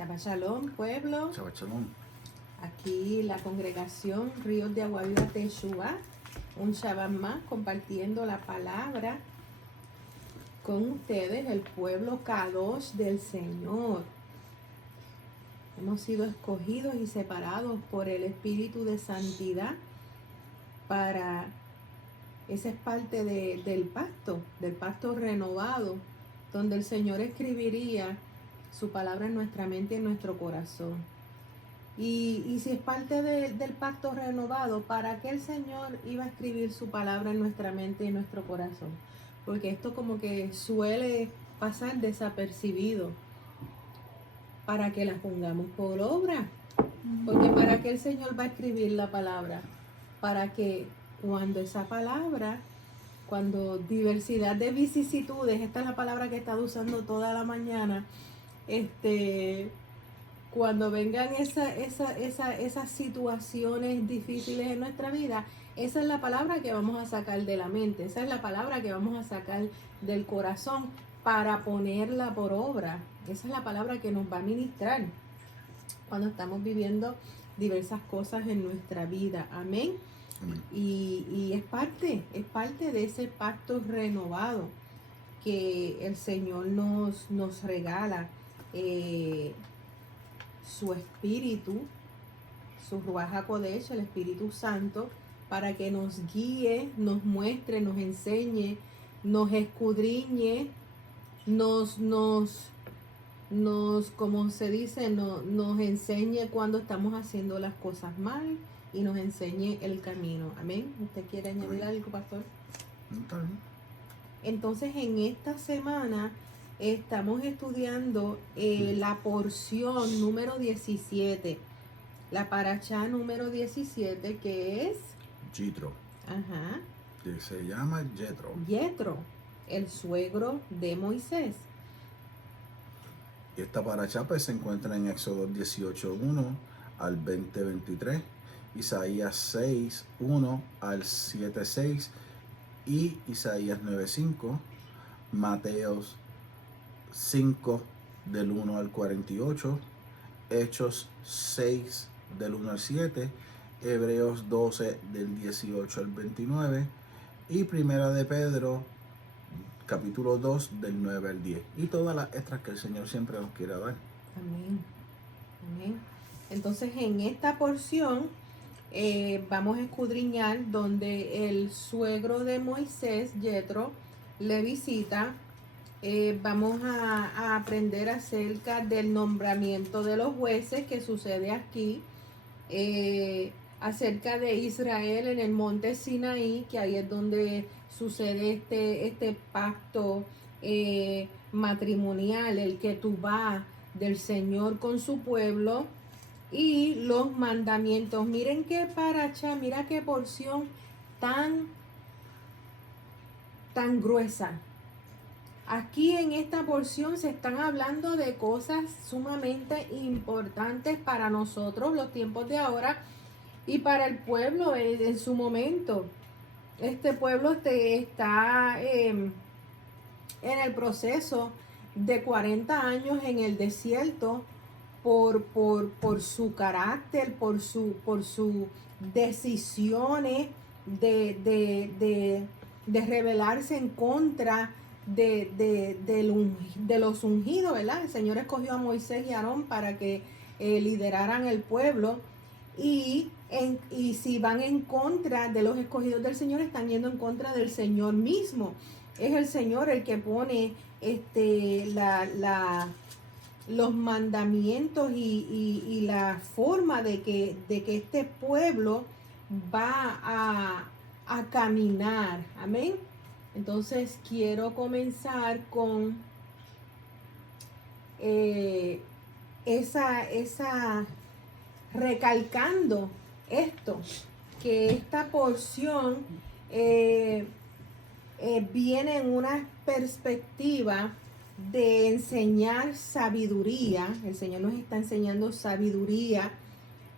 Shabbat Shalom, pueblo. Shabbat Shalom. Aquí la congregación Ríos de Agua Viva Teshuvah, un Shabbat más compartiendo la palabra con ustedes, el pueblo Kadosh del Señor. Hemos sido escogidos y separados por el Espíritu de Santidad para, esa es parte del pacto renovado, donde el Señor escribiría su palabra en nuestra mente y en nuestro corazón. Y si es parte del pacto renovado, ¿para qué el Señor iba a escribir su palabra en nuestra mente y en nuestro corazón? Porque esto como que suele pasar desapercibido, para que la pongamos por obra. Porque ¿para qué el Señor va a escribir la palabra? Para que cuando esa palabra, cuando diversidad de vicisitudes, esta es la palabra que he estado usando toda la mañana, cuando vengan esas situaciones difíciles en nuestra vida, esa es la palabra que vamos a sacar de la mente, esa es la palabra que vamos a sacar del corazón para ponerla por obra. Esa es la palabra que nos va a ministrar cuando estamos viviendo diversas cosas en nuestra vida. Amén. Amén. Y es parte de ese pacto renovado que el Señor nos regala. Su Espíritu, su Ruach HaKodesh, el Espíritu Santo, para que nos guíe, nos muestre, nos enseñe, nos escudriñe, nos como se dice, nos enseñe cuando estamos haciendo las cosas mal y nos enseñe el camino. Amén. ¿Usted quiere añadir algo, pastor? Está bien. Entonces, en esta semana estamos estudiando la porción número 17, la parashá número 17, que es Yitro, ajá, que se llama Yetro. Yetro, el suegro de Moisés. Y esta parashá pues, se encuentra en Éxodo 18:1 al 20:23, Isaías 6:1 al 7:6 y Isaías 9:5, Mateos 5 del 1 al 48, Hechos 6 del 1 al 7, Hebreos 12 del 18 al 29 y Primera de Pedro capítulo 2 del 9 al 10 y todas las extras que el Señor siempre nos quiera dar. Amén. Amén. Entonces, en esta porción vamos a escudriñar donde el suegro de Moisés, Yetro, le visita. Vamos a aprender acerca del nombramiento de los jueces que sucede aquí, acerca de Israel en el monte Sinaí, que ahí es donde sucede este pacto matrimonial, el que tú vas del Señor con su pueblo, y los mandamientos. Miren qué parashá, mira qué porción tan gruesa. Aquí en esta porción se están hablando de cosas sumamente importantes para nosotros, los tiempos de ahora, y para el pueblo en su momento. Este pueblo está en el proceso de 40 años en el desierto por su carácter, por su decisiones de rebelarse en contra de los ungidos, ¿verdad? El Señor escogió a Moisés y a Aarón para que lideraran el pueblo, y si van en contra de los escogidos del Señor, están yendo en contra del Señor mismo. Es el Señor el que pone los mandamientos y la forma de que este pueblo va a caminar. Amén. Entonces quiero comenzar con recalcando esto, que esta porción viene en una perspectiva de enseñar sabiduría. El Señor nos está enseñando sabiduría,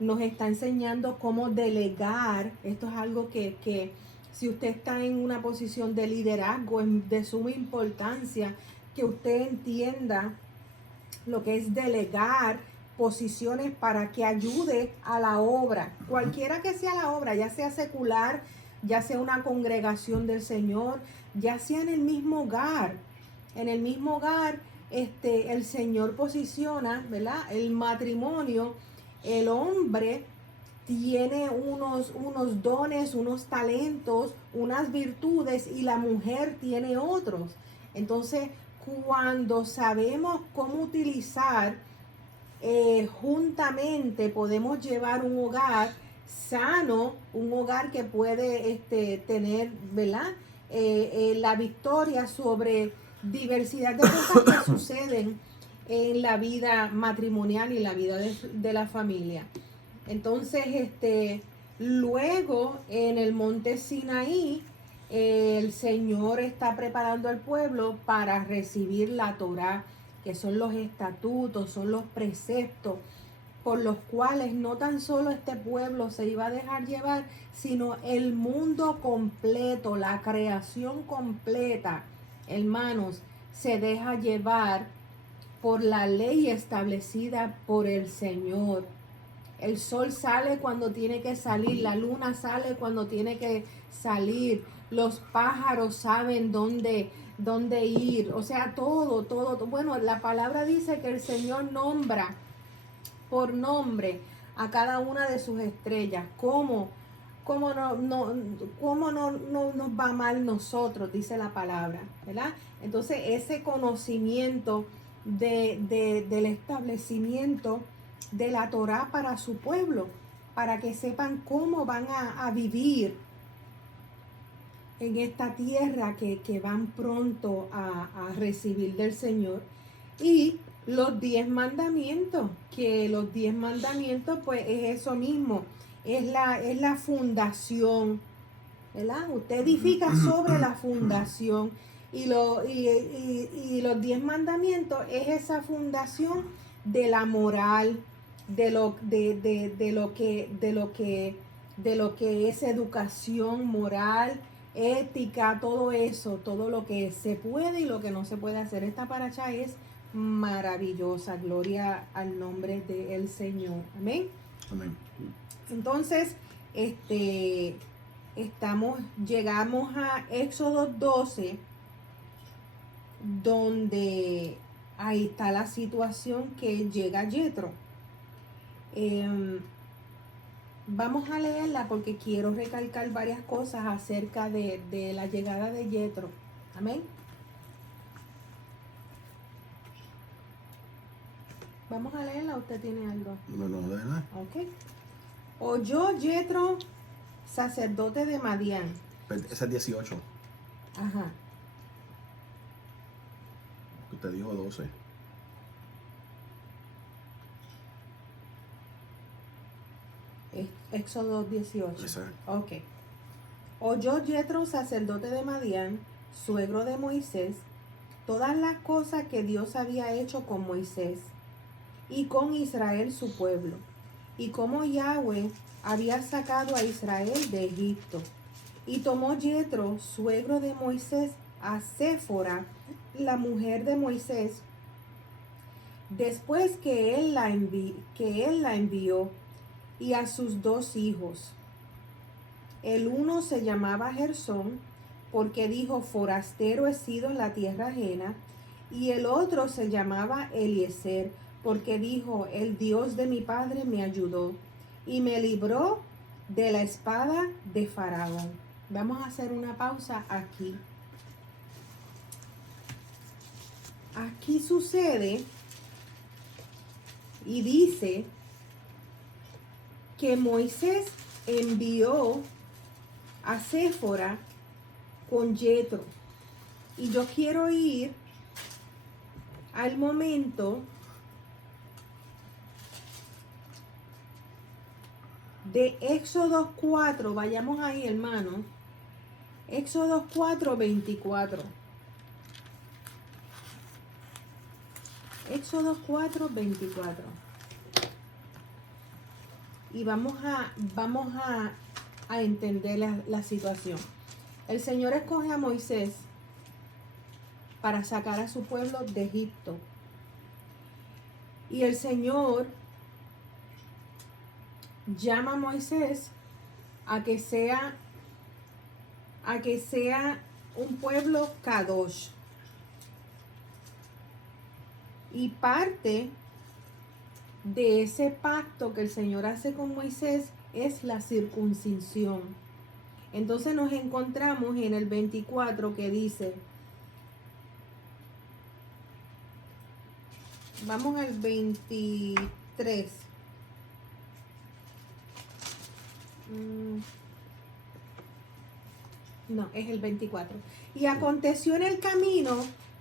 nos está enseñando cómo delegar. Esto es algo que si usted está en una posición de liderazgo, es de suma importancia que usted entienda lo que es delegar posiciones para que ayude a la obra, cualquiera que sea la obra, ya sea secular, ya sea una congregación del Señor, ya sea en el mismo hogar. En el mismo hogar, el Señor posiciona, ¿verdad? El matrimonio, el hombre tiene unos dones, unos talentos, unas virtudes y la mujer tiene otros. Entonces, cuando sabemos cómo utilizar juntamente, podemos llevar un hogar sano, un hogar que puede tener, ¿verdad? La victoria sobre diversidad de cosas que suceden en la vida matrimonial y en la vida de la familia. Entonces, luego en el monte Sinaí, el Señor está preparando al pueblo para recibir la Torá, que son los estatutos, son los preceptos por los cuales no tan solo este pueblo se iba a dejar llevar, sino el mundo completo, la creación completa, hermanos, se deja llevar por la ley establecida por el Señor. El sol sale cuando tiene que salir, la luna sale cuando tiene que salir, los pájaros saben dónde ir, o sea, todo. Bueno, la palabra dice que el Señor nombra por nombre a cada una de sus estrellas. ¿Cómo no nos va mal nosotros? Dice la palabra, ¿verdad? Entonces, ese conocimiento del establecimiento de la Torá para su pueblo, para que sepan cómo van a vivir en esta tierra que van pronto a recibir del Señor. Y los 10 mandamientos, que los 10 mandamientos pues es eso mismo, es la fundación, ¿verdad? Usted edifica sobre la fundación y los 10 mandamientos es esa fundación de la moral, de lo que es educación moral, ética, todo eso, todo lo que se puede y lo que no se puede hacer. Esta paracha es maravillosa, gloria al nombre del Señor. Amén. Amén. Entonces, llegamos a Éxodo 12, donde ahí está la situación que llega Yetro. Vamos a leerla porque quiero recalcar varias cosas acerca de la llegada de Yetro. Amén. Vamos a leerla, ¿usted tiene algo? Bueno, de nada. Ok. Oyó Yetro, sacerdote de Madián. Esa es 18. Ajá. Usted dijo 12. Éxodo 18. Exacto. Ok. Oyó Yetro, sacerdote de Madián, suegro de Moisés, todas las cosas que Dios había hecho con Moisés y con Israel su pueblo, y cómo Yahweh había sacado a Israel de Egipto. Y tomó Yetro, suegro de Moisés, a Séfora, la mujer de Moisés, después que él la envió, y a sus 2 hijos. El uno se llamaba Gersón, porque dijo: forastero he sido en la tierra ajena. Y el otro se llamaba Eliezer, porque dijo: el Dios de mi padre me ayudó y me libró de la espada de Faraón. Vamos a hacer una pausa aquí. Aquí sucede y dice que Moisés envió a Séfora con Yetro. Y yo quiero ir al momento de Éxodo 4, vayamos ahí, hermanos. Éxodo 4, 24. Éxodo 4, 24. Y vamos a entender la situación. El Señor escoge a Moisés para sacar a su pueblo de Egipto. Y el Señor llama a Moisés a que sea un pueblo Kadosh. Y parte de ese pacto que el Señor hace con Moisés es la circuncisión. Entonces nos encontramos en el 24 que dice, vamos al 23. No, es el 24. Y aconteció en el camino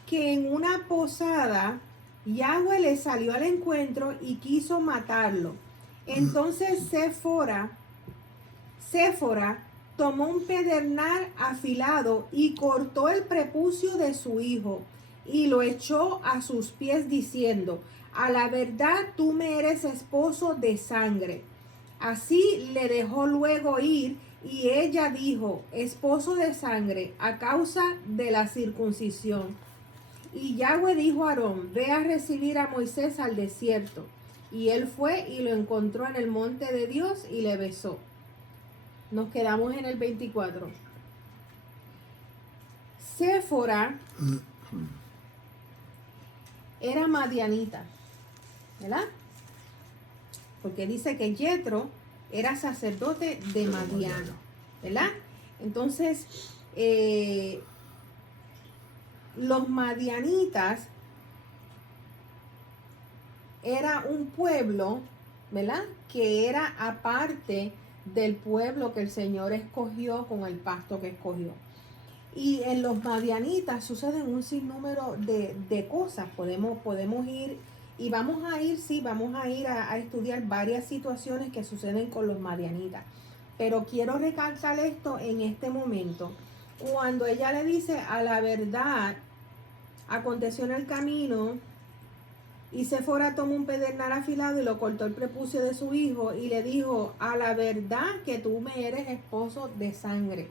que en una posada Yahweh le salió al encuentro y quiso matarlo. Entonces Séfora tomó un pedernal afilado y cortó el prepucio de su hijo y lo echó a sus pies diciendo, a la verdad tú me eres esposo de sangre. Así le dejó luego ir y ella dijo, esposo de sangre, a causa de la circuncisión. Y Yahweh dijo a Aarón, ve a recibir a Moisés al desierto. Y él fue y lo encontró en el monte de Dios y le besó. Nos quedamos en el 24. Séfora era madianita, ¿verdad? Porque dice que Yetro era sacerdote de Madián, ¿verdad? Entonces, los madianitas era un pueblo, ¿verdad? Que era aparte del pueblo que el Señor escogió con el pacto que escogió. Y en los madianitas suceden un sinnúmero de cosas. Podemos ir y vamos a ir a estudiar varias situaciones que suceden con los madianitas. Pero quiero recalcar esto en este momento. Cuando ella le dice, a la verdad, aconteció en el camino, y Séfora tomó un pedernal afilado y lo cortó el prepucio de su hijo y le dijo, a la verdad que tú me eres esposo de sangre.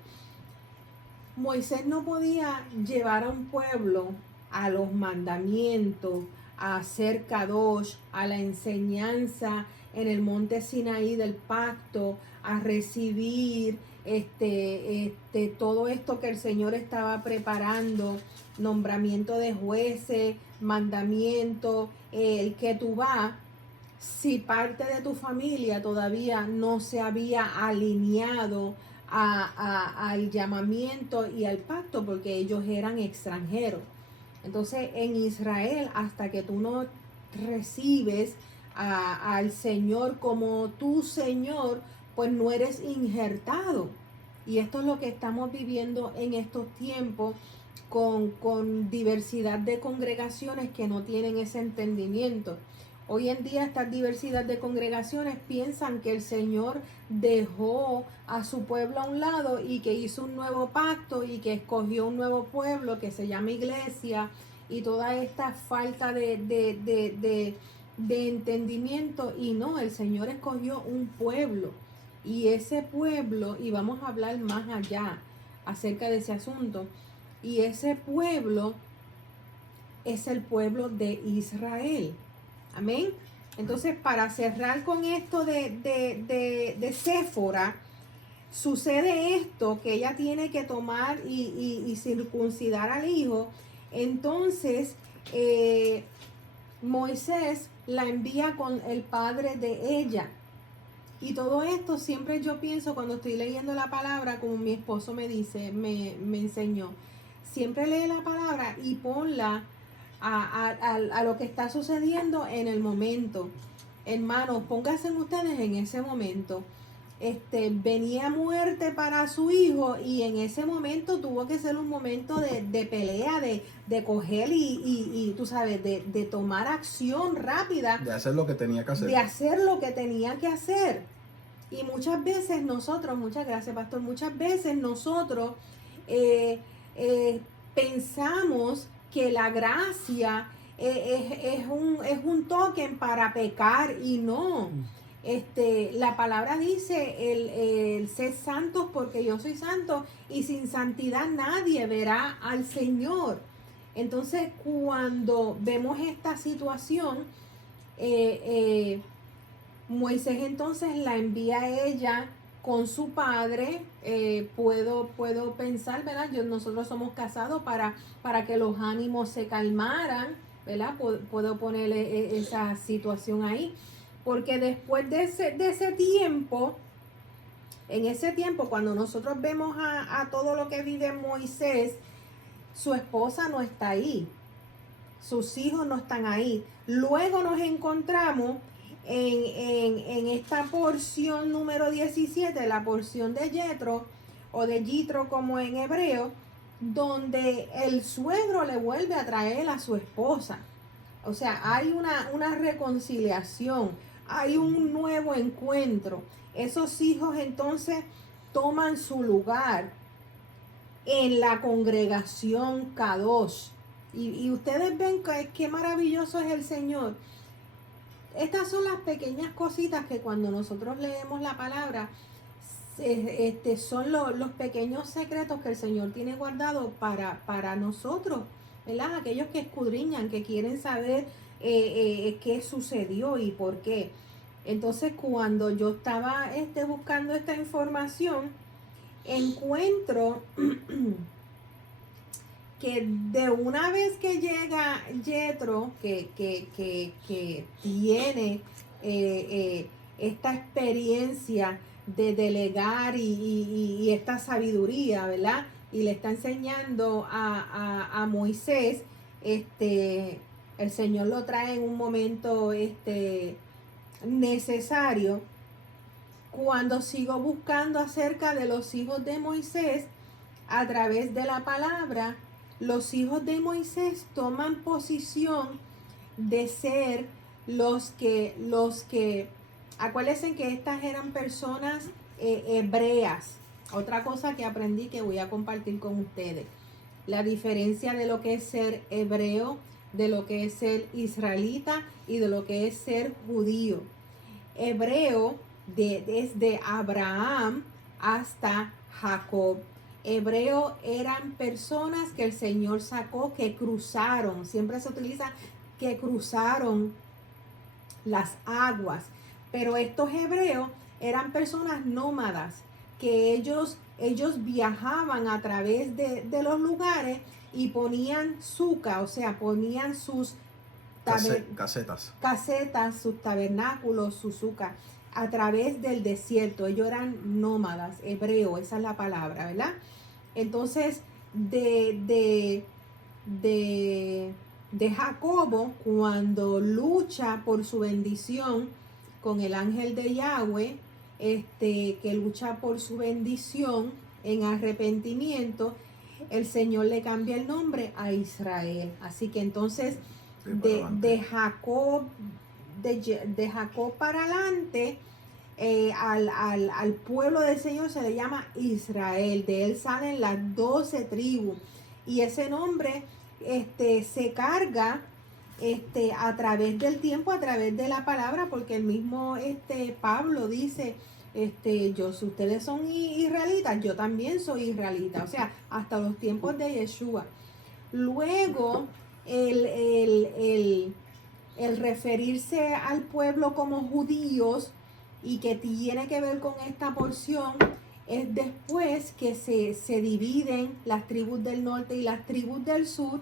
Moisés no podía llevar a un pueblo a los mandamientos, a hacer Kadosh, a la enseñanza en el monte Sinaí del pacto, a recibir todo esto que el Señor estaba preparando, nombramiento de jueces, mandamiento, el que tú vas, si parte de tu familia todavía no se había alineado al llamamiento y al pacto, porque ellos eran extranjeros. Entonces en Israel, hasta que tú no recibes al Señor como tu Señor, pues no eres injertado. Y esto es lo que estamos viviendo en estos tiempos con diversidad de congregaciones que no tienen ese entendimiento. Hoy en día esta diversidad de congregaciones piensan que el Señor dejó a su pueblo a un lado y que hizo un nuevo pacto y que escogió un nuevo pueblo que se llama iglesia, y toda esta falta de entendimiento. Y no, el Señor escogió un pueblo, y ese pueblo, y vamos a hablar más allá acerca de ese asunto, y ese pueblo es el pueblo de Israel. Amén. Entonces, para cerrar con esto de Séfora, sucede esto, que ella tiene que tomar y circuncidar al hijo. Entonces, Moisés la envía con el padre de ella. Y todo esto siempre yo pienso cuando estoy leyendo la palabra, como mi esposo me dice, me enseñó. Siempre lee la palabra y ponla a lo que está sucediendo en el momento. Hermanos, pónganse ustedes en ese momento. Venía muerte para su hijo, y en ese momento tuvo que ser un momento de pelea, de coger y tú sabes, de tomar acción rápida. De hacer lo que tenía que hacer. De hacer lo que tenía que hacer. Y muchas veces nosotros, muchas gracias, pastor, muchas veces nosotros pensamos que la gracia es un token para pecar, y no. La palabra dice el ser santos porque yo soy santo, y sin santidad nadie verá al Señor. Entonces, cuando vemos esta situación, Moisés entonces la envía a ella con su padre. Puedo pensar, ¿verdad? Nosotros somos casados para que los ánimos se calmaran, ¿verdad? Puedo ponerle esa situación ahí. Porque después de ese tiempo, en ese tiempo, cuando nosotros vemos a todo lo que vive Moisés, su esposa no está ahí, sus hijos no están ahí. Luego nos encontramos en esta porción número 17, la porción de Yetro, o de Yitro como en hebreo, donde el suegro le vuelve a traer a su esposa. O sea, hay una reconciliación, hay un nuevo encuentro. Esos hijos entonces toman su lugar en la congregación Kadosh. Y ustedes ven qué maravilloso es el Señor. Estas son las pequeñas cositas que cuando nosotros leemos la palabra, son los pequeños secretos que el Señor tiene guardado para nosotros, ¿verdad? Aquellos que escudriñan, que quieren saber qué sucedió y por qué. Entonces, cuando yo estaba buscando esta información, encuentro que de una vez que llega Yetro, que tiene esta experiencia de delegar y esta sabiduría, ¿verdad? Y le está enseñando a Moisés, el Señor lo trae en un momento necesario. Cuando sigo buscando acerca de los hijos de Moisés, a través de la palabra, los hijos de Moisés toman posición de ser los que, acuérdense que estas eran personas hebreas. Otra cosa que aprendí que voy a compartir con ustedes, la diferencia de lo que es ser hebreo, de lo que es ser israelita y de lo que es ser judío. Hebreo desde Abraham hasta Jacob. Hebreo eran personas que el Señor sacó, que cruzaron, siempre se utiliza que cruzaron las aguas, pero estos hebreos eran personas nómadas, que ellos viajaban a través de los lugares y ponían suca, o sea, ponían sus casetas, sus tabernáculos, su suca, a través del desierto. Ellos eran nómadas, hebreos, esa es la palabra, ¿verdad? Entonces, de Jacobo, cuando lucha por su bendición con el ángel de Yahweh, que lucha por su bendición en arrepentimiento, el Señor le cambia el nombre a Israel. Así que entonces de Jacob para adelante, al pueblo del Señor se le llama Israel. De él salen las 12 tribus. Y ese nombre se carga a través del tiempo, a través de la palabra, porque el mismo Pablo dice, si ustedes son israelitas, yo también soy israelita. O sea, hasta los tiempos de Yeshua. Luego, el referirse al pueblo como judíos, y que tiene que ver con esta porción, es después que se dividen las tribus del norte y las tribus del sur,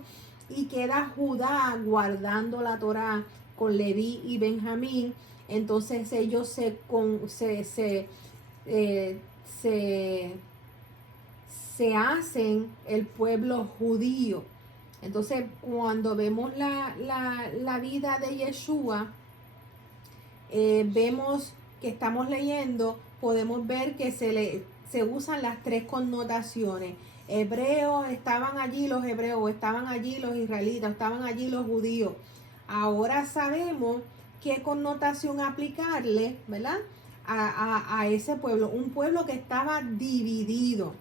y queda Judá guardando la Torá con Leví y Benjamín. Entonces ellos se hacen el pueblo judío. Entonces, cuando vemos la vida de Yeshua, vemos que estamos leyendo, podemos ver que se usan las tres connotaciones. Hebreos, estaban allí los hebreos, estaban allí los israelitas, estaban allí los judíos. Ahora sabemos qué connotación aplicarle, ¿verdad? A ese pueblo, un pueblo que estaba dividido.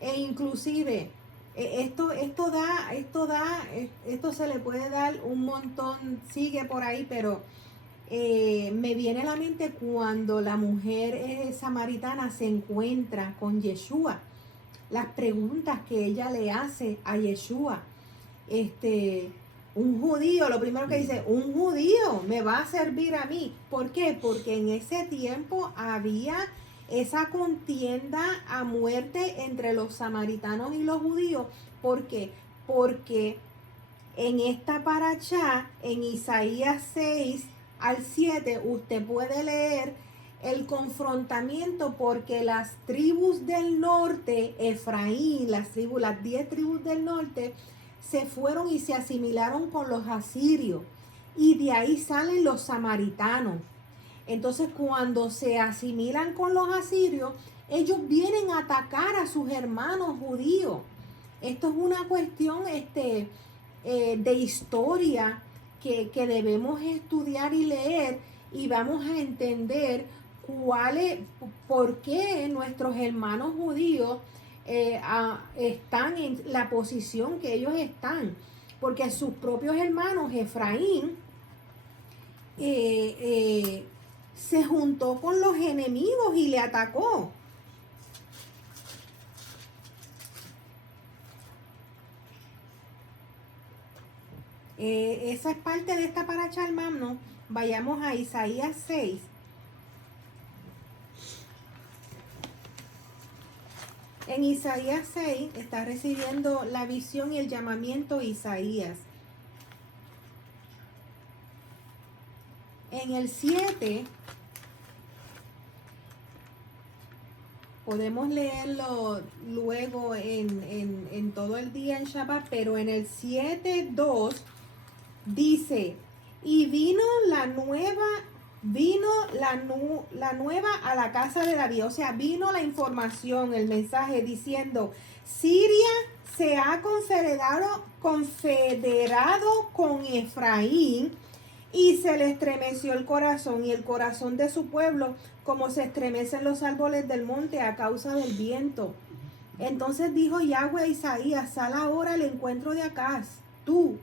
E inclusive, esto se le puede dar un montón, sigue por ahí, pero me viene a la mente cuando la mujer samaritana se encuentra con Yeshua, las preguntas que ella le hace a Yeshua, Un judío, lo primero que dice, un judío me va a servir a mí. ¿Por qué? Porque en ese tiempo había esa contienda a muerte entre los samaritanos y los judíos. ¿Por qué? Porque en esta parachá, en Isaías 6 al 7, usted puede leer el confrontamiento porque las tribus del norte, Efraín, las 10 tribus del norte, se fueron y se asimilaron con los asirios. Y de ahí salen los samaritanos. Entonces, cuando se asimilan con los asirios, ellos vienen a atacar a sus hermanos judíos. Esto es una cuestión de historia que debemos estudiar y leer, y vamos a entender por qué nuestros hermanos judíos están en la posición que ellos están. Porque sus propios hermanos, Efraín, se juntó con los enemigos y le atacó. Esa es parte de esta paracha, hermano. Vayamos a Isaías 6. En Isaías 6 está recibiendo la visión y el llamamiento Isaías. En el 7 podemos leerlo luego en todo el día en Shabbat, pero en el 7:2 dice, y vino la nueva a la casa de David. O sea, vino la información, el mensaje diciendo, Siria se ha confederado con Efraín, y se le estremeció el corazón y el corazón de su pueblo, como se estremecen los árboles del monte a causa del viento. Entonces dijo Yahweh a Isaías, sal ahora al encuentro de Acaz, tú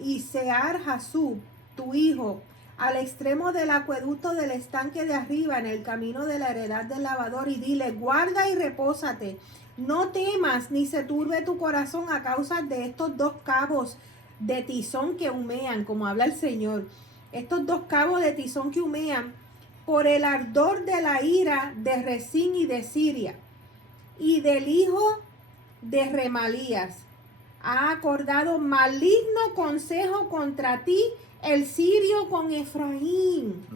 y Sear-Jasub, tu hijo, al extremo del acueducto del estanque de arriba, en el camino de la heredad del lavador, y dile, guarda y repósate, no temas ni se turbe tu corazón a causa de estos dos cabos de tizón que humean, como habla el Señor. Estos dos cabos de tizón que humean por el ardor de la ira de Resín y de Siria y del hijo de Remalías. Ha acordado maligno consejo contra ti el sirio con Efraín.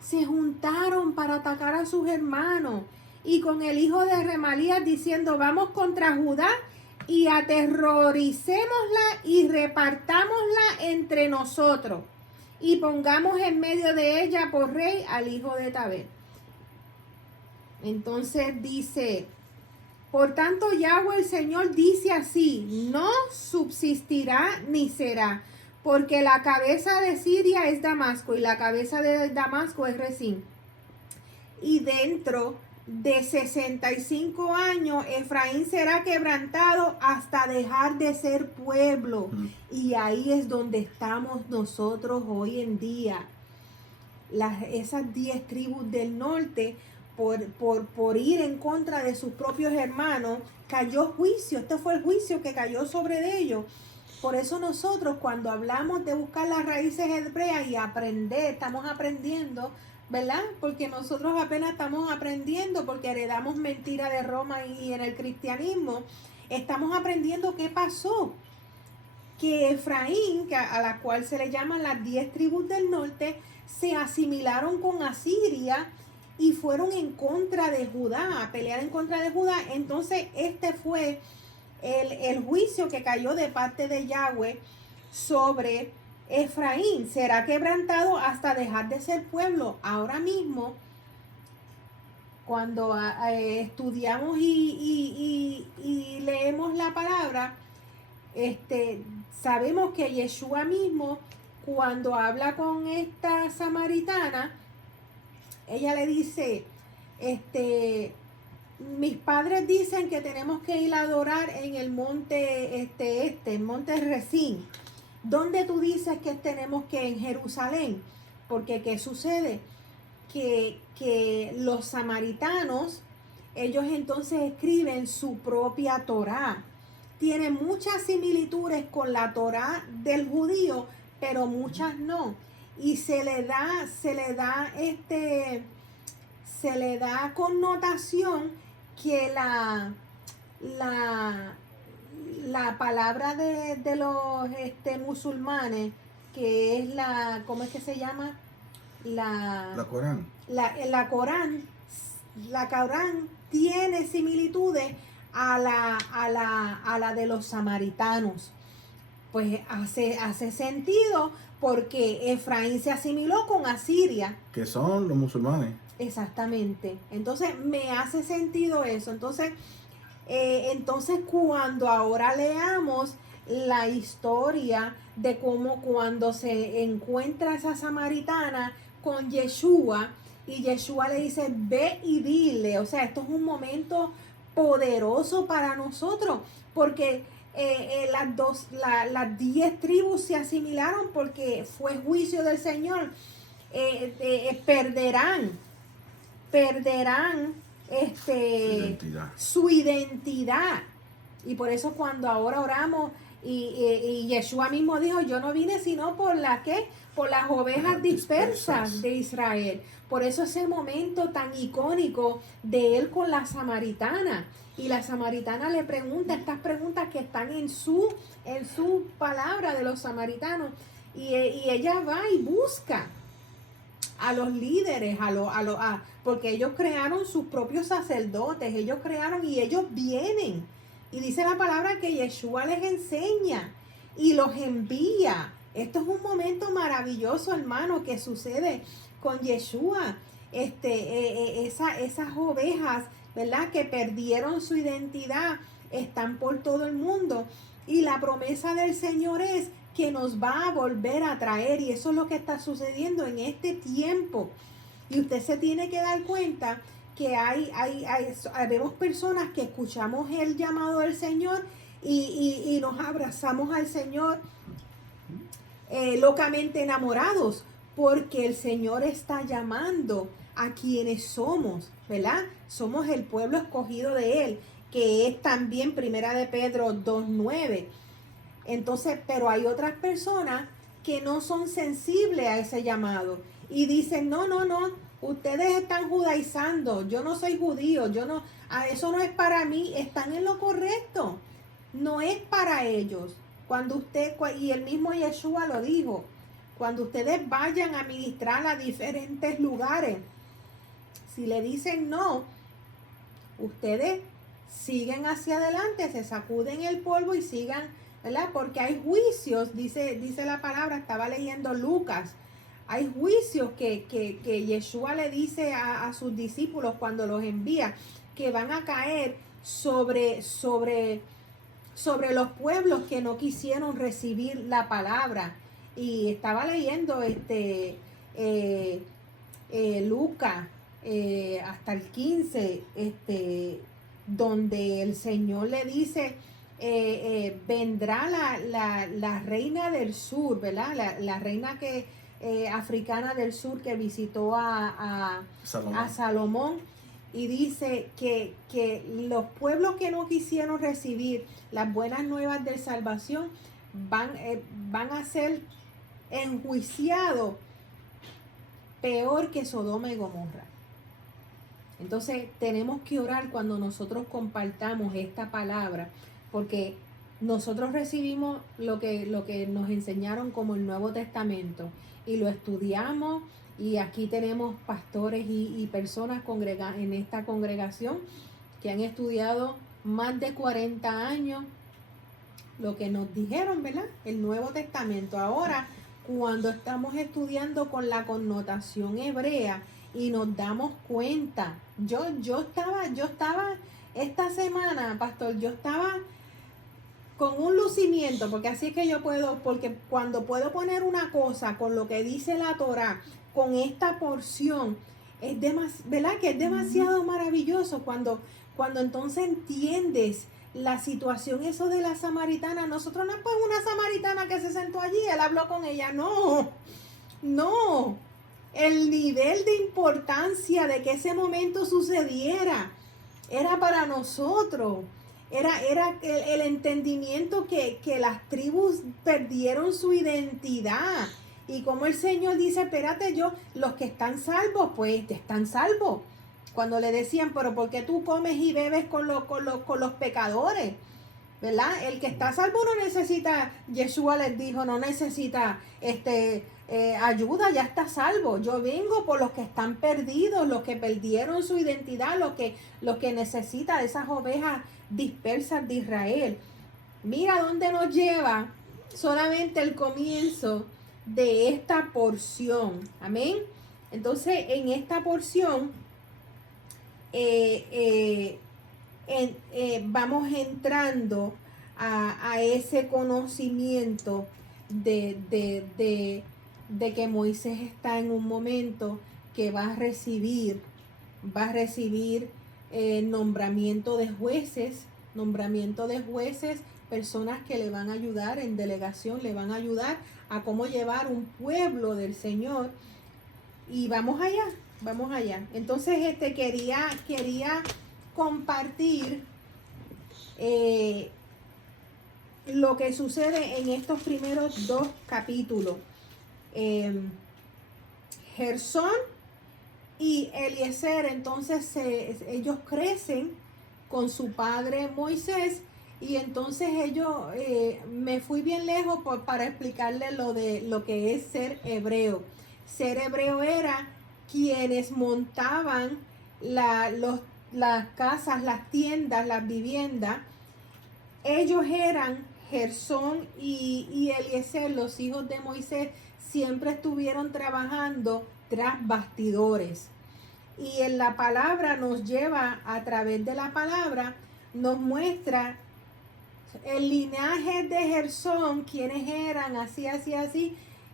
Se juntaron para atacar a sus hermanos, y con el hijo de Remalías diciendo, vamos contra Judá y aterroricémosla y repartámosla entre nosotros y pongamos en medio de ella por rey al hijo de Tabel. Entonces dice, por tanto Yahweh el Señor dice así, no subsistirá ni será, porque la cabeza de Siria es Damasco y la cabeza de Damasco es Resín. Y dentro de 65 años Efraín será quebrantado hasta dejar de ser pueblo. Y ahí es donde estamos nosotros hoy en día. Esas 10 tribus del norte, por ir en contra de sus propios hermanos, cayó juicio. Este fue el juicio que cayó sobre ellos. Por eso nosotros, cuando hablamos de buscar las raíces hebreas y aprender, estamos aprendiendo, ¿verdad? Porque nosotros apenas estamos aprendiendo, porque heredamos mentira de Roma y en el cristianismo, estamos aprendiendo qué pasó. Que Efraín, a la cual se le llaman las 10 tribus del norte, se asimilaron con Asiria y fueron en contra de Judá, a pelear en contra de Judá. Entonces este fue el juicio que cayó de parte de Yahweh sobre Efraín. Será quebrantado hasta dejar de ser pueblo. Ahora mismo, cuando estudiamos y leemos la palabra, sabemos que Yeshua mismo, cuando habla con esta samaritana, ella le dice, mis padres dicen que tenemos que ir a adorar en el monte, el monte Resín. ¿Dónde tú dices que tenemos que en Jerusalén? Porque ¿qué sucede? Que los samaritanos, ellos entonces escriben su propia Torá. tiene muchas similitudes con la Torá del judío, pero muchas no. Y se le da connotación que la palabra de los musulmanes, que es ¿cómo es que se llama? La Corán. La Corán tiene similitudes a la de los samaritanos. Pues hace sentido, porque Efraín se asimiló con Asiria. Que son los musulmanes. Exactamente. Entonces me hace sentido eso. Entonces cuando ahora leamos la historia de cómo cuando se encuentra esa samaritana con Yeshua, y Yeshua le dice, ve y dile, o sea, esto es un momento poderoso para nosotros, porque las 10 tribus se asimilaron porque fue juicio del Señor. Perderán su identidad. Y por eso cuando ahora oramos, y Yeshua mismo dijo, yo no vine sino por las ovejas dispersas de Israel. Por eso ese momento tan icónico de él con la samaritana. Y la samaritana le pregunta estas preguntas que están en su palabra de los samaritanos. Y ella va y busca a los líderes, porque ellos crearon sus propios sacerdotes, ellos vienen. Y dice la palabra que Yeshua les enseña y los envía. Esto es un momento maravilloso, hermano, que sucede con Yeshua. Esas ovejas, ¿verdad?, que perdieron su identidad, están por todo el mundo. Y la promesa del Señor es que nos va a volver a traer, y eso es lo que está sucediendo en este tiempo. Y usted se tiene que dar cuenta que vemos personas que escuchamos el llamado del Señor y nos abrazamos al Señor locamente enamorados, porque el Señor está llamando a quienes somos, ¿verdad? Somos el pueblo escogido de Él, que es también Primera de Pedro 2:9. Entonces, pero hay otras personas que no son sensibles a ese llamado y dicen, no, ustedes están judaizando, yo no soy judío, eso no es para mí. Están en lo correcto, no es para ellos. Y el mismo Yeshua lo dijo, cuando ustedes vayan a ministrar a diferentes lugares, si le dicen no, ustedes siguen hacia adelante, se sacuden el polvo y sigan, ¿verdad? Porque hay juicios, dice la palabra, estaba leyendo Lucas, hay juicios que Yeshua le dice a sus discípulos cuando los envía, que van a caer sobre los pueblos que no quisieron recibir la palabra. Y estaba leyendo Lucas hasta el 15, donde el Señor le dice, vendrá la reina del sur, ¿verdad? La reina africana del sur que visitó a Salomón, y dice que los pueblos que no quisieron recibir las buenas nuevas de salvación van a ser enjuiciados peor que Sodoma y Gomorra. Entonces tenemos que orar cuando nosotros compartamos esta palabra, porque nosotros recibimos lo que nos enseñaron como el Nuevo Testamento y lo estudiamos, y aquí tenemos pastores y personas en esta congregación que han estudiado más de 40 años lo que nos dijeron, ¿verdad? El Nuevo Testamento. Ahora, cuando estamos estudiando con la connotación hebrea y nos damos cuenta, yo estaba esta semana, pastor, yo estaba con un lucimiento, porque así es que porque cuando puedo poner una cosa con lo que dice la Torá, con esta porción, ¿verdad? Que es demasiado maravilloso cuando entonces entiendes la situación, eso de la samaritana. Nosotros no es pues una samaritana que se sentó allí, él habló con ella, no, el nivel de importancia de que ese momento sucediera era para nosotros. Era el entendimiento que las tribus perdieron su identidad. Y como el Señor dice, espérate, los que están salvos, pues están salvos. Cuando le decían, pero ¿por qué tú comes y bebes con los pecadores? ¿Verdad? El que está salvo no necesita, Yeshua les dijo, no necesita ayuda, ya está salvo. Yo vengo por los que están perdidos, los que perdieron su identidad, los que necesitan esas ovejas dispersas de Israel. Mira dónde nos lleva solamente el comienzo de esta porción. Amén. Entonces, en esta porción vamos entrando a ese conocimiento de que Moisés está en un momento que va a recibir nombramiento de jueces, personas que le van a ayudar en delegación, le van a ayudar a cómo llevar un pueblo del Señor. Y vamos allá. Entonces, quería compartir lo que sucede en estos primeros 2 capítulos. Gersón y Eliezer, entonces ellos crecen con su padre Moisés, y entonces ellos, me fui bien lejos para explicarles lo que es ser hebreo. Ser hebreo era quienes montaban las casas, las tiendas, las viviendas. Ellos eran Gersón y Eliezer, los hijos de Moisés, siempre estuvieron trabajando tras bastidores. Y en la palabra nos lleva, a través de la palabra, nos muestra el linaje de Gersón, quienes eran, así.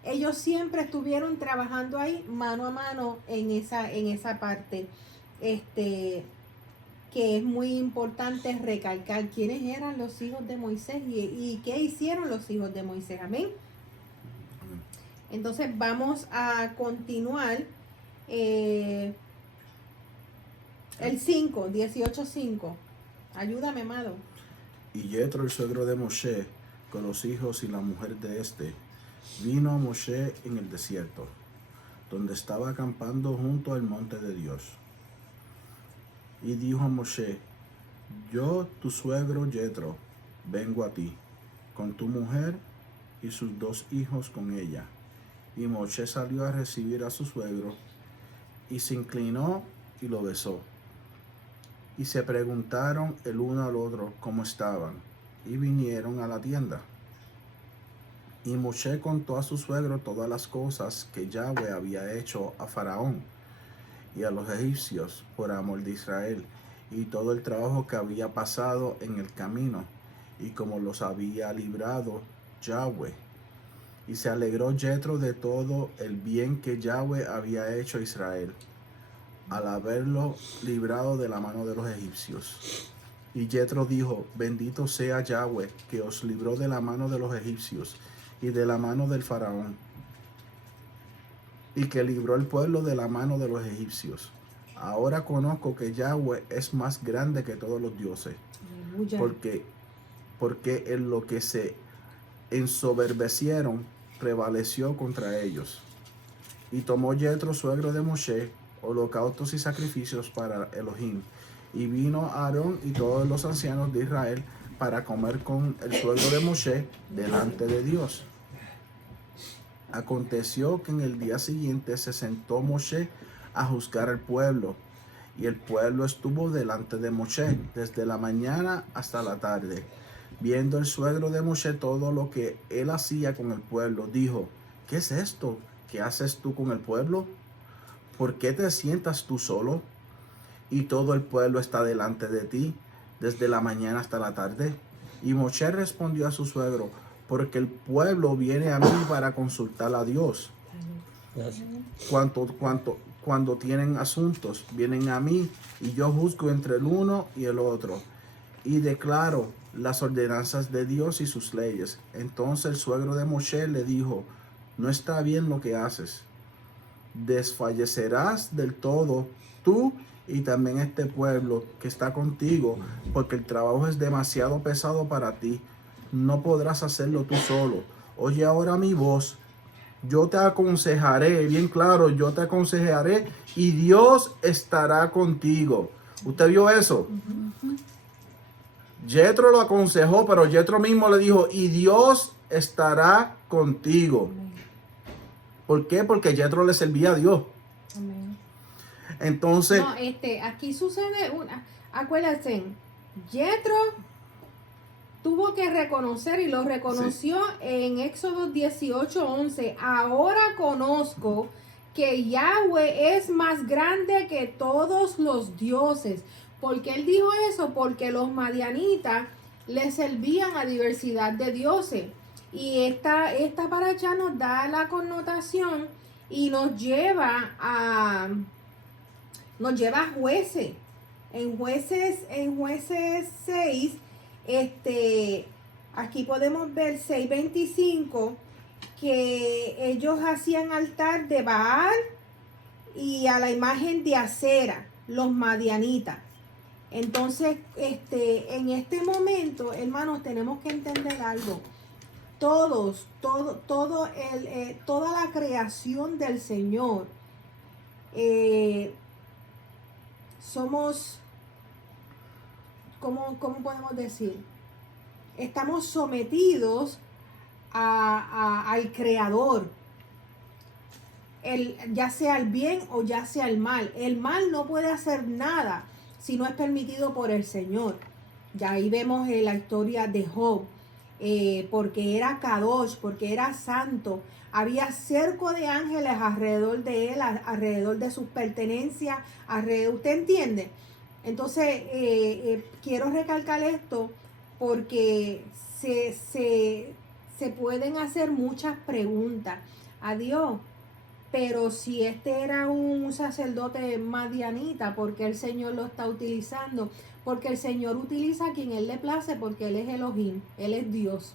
Ellos siempre estuvieron trabajando ahí mano a mano en esa parte. Que es muy importante recalcar quiénes eran los hijos de Moisés y qué hicieron los hijos de Moisés. Amén. Entonces vamos a continuar. El 5, 18:5. Ayúdame, amado. Y Yetro, el suegro de Moshe, con los hijos y la mujer de este, vino a Moshe en el desierto, donde estaba acampando junto al monte de Dios. Y dijo a Moshe: yo, tu suegro Yetro, vengo a ti, con tu mujer y sus 2 hijos con ella. Y Moshe salió a recibir a su suegro, y se inclinó y lo besó. Y se preguntaron el uno al otro cómo estaban, y vinieron a la tienda. Y Moshe contó a su suegro todas las cosas que Yahweh había hecho a Faraón y a los egipcios por amor de Israel, y todo el trabajo que había pasado en el camino, y cómo los había librado Yahweh. Y se alegró Yetro de todo el bien que Yahweh había hecho a Israel, al haberlo librado de la mano de los egipcios. Y Yetro dijo: bendito sea Yahweh, que os libró de la mano de los egipcios y de la mano del faraón, y que libró el pueblo de la mano de los egipcios. Ahora conozco que Yahweh es más grande que todos los dioses, porque en lo que se ensoberbecieron prevaleció contra ellos. Y tomó Yetro, suegro de Moshe, holocaustos y sacrificios para Elohim, y vino Aarón y todos los ancianos de Israel para comer con el suegro de Moshe delante de Dios. Aconteció que en el día siguiente se sentó Moshe a juzgar al pueblo, y el pueblo estuvo delante de Moshe desde la mañana hasta la tarde. Viendo el suegro de Moshe todo lo que él hacía con el pueblo, dijo: ¿qué es esto que haces tú con el pueblo? ¿Por qué te sientas tú solo y todo el pueblo está delante de ti desde la mañana hasta la tarde? Y Moshe respondió a su suegro: porque el pueblo viene a mí para consultar a Dios. Cuando tienen asuntos, vienen a mí, y yo juzgo entre el uno y el otro, y declaro las ordenanzas de Dios y sus leyes. Entonces el suegro de Moshe le dijo: no está bien lo que haces. desfallecerás del todo tú y también este pueblo que está contigo, porque el trabajo es demasiado pesado para ti. No podrás hacerlo tú solo. Oye ahora mi voz. Yo te aconsejaré, bien claro, yo te aconsejaré y Dios estará contigo. ¿Usted vio eso? Jethro lo aconsejó, pero Jethro mismo le dijo, y Dios estará contigo. ¿Por qué? Porque Jethro le servía a Dios. Amén. Entonces, No, aquí sucede acuérdense, Jethro tuvo que reconocer y lo reconoció en Éxodo 18:11. Ahora conozco que Yahweh es más grande que todos los dioses. ¿Por qué él dijo eso? Porque los madianitas le servían a diversidad de dioses. Y esta paracha nos da la connotación y nos lleva a jueces. En jueces 6, aquí podemos ver 6:25, que ellos hacían altar de Baal y a la imagen de Acera, los madianitas. Entonces, en este momento, hermanos, tenemos que entender algo. Toda la creación del Señor, somos, ¿cómo podemos decir? Estamos sometidos al Creador, ya sea el bien o ya sea el mal. El mal no puede hacer nada si no es permitido por el Señor. Ya ahí vemos la historia de Job, porque era Kadosh, porque era santo. Había cerco de ángeles alrededor de él, alrededor de sus pertenencias, ¿usted entiende? Entonces, quiero recalcar esto porque se pueden hacer muchas preguntas a Dios. Pero si este era un sacerdote madianita, ¿por qué el Señor lo está utilizando? Porque el Señor utiliza a quien Él le place, porque Él es Elohim, Él es Dios.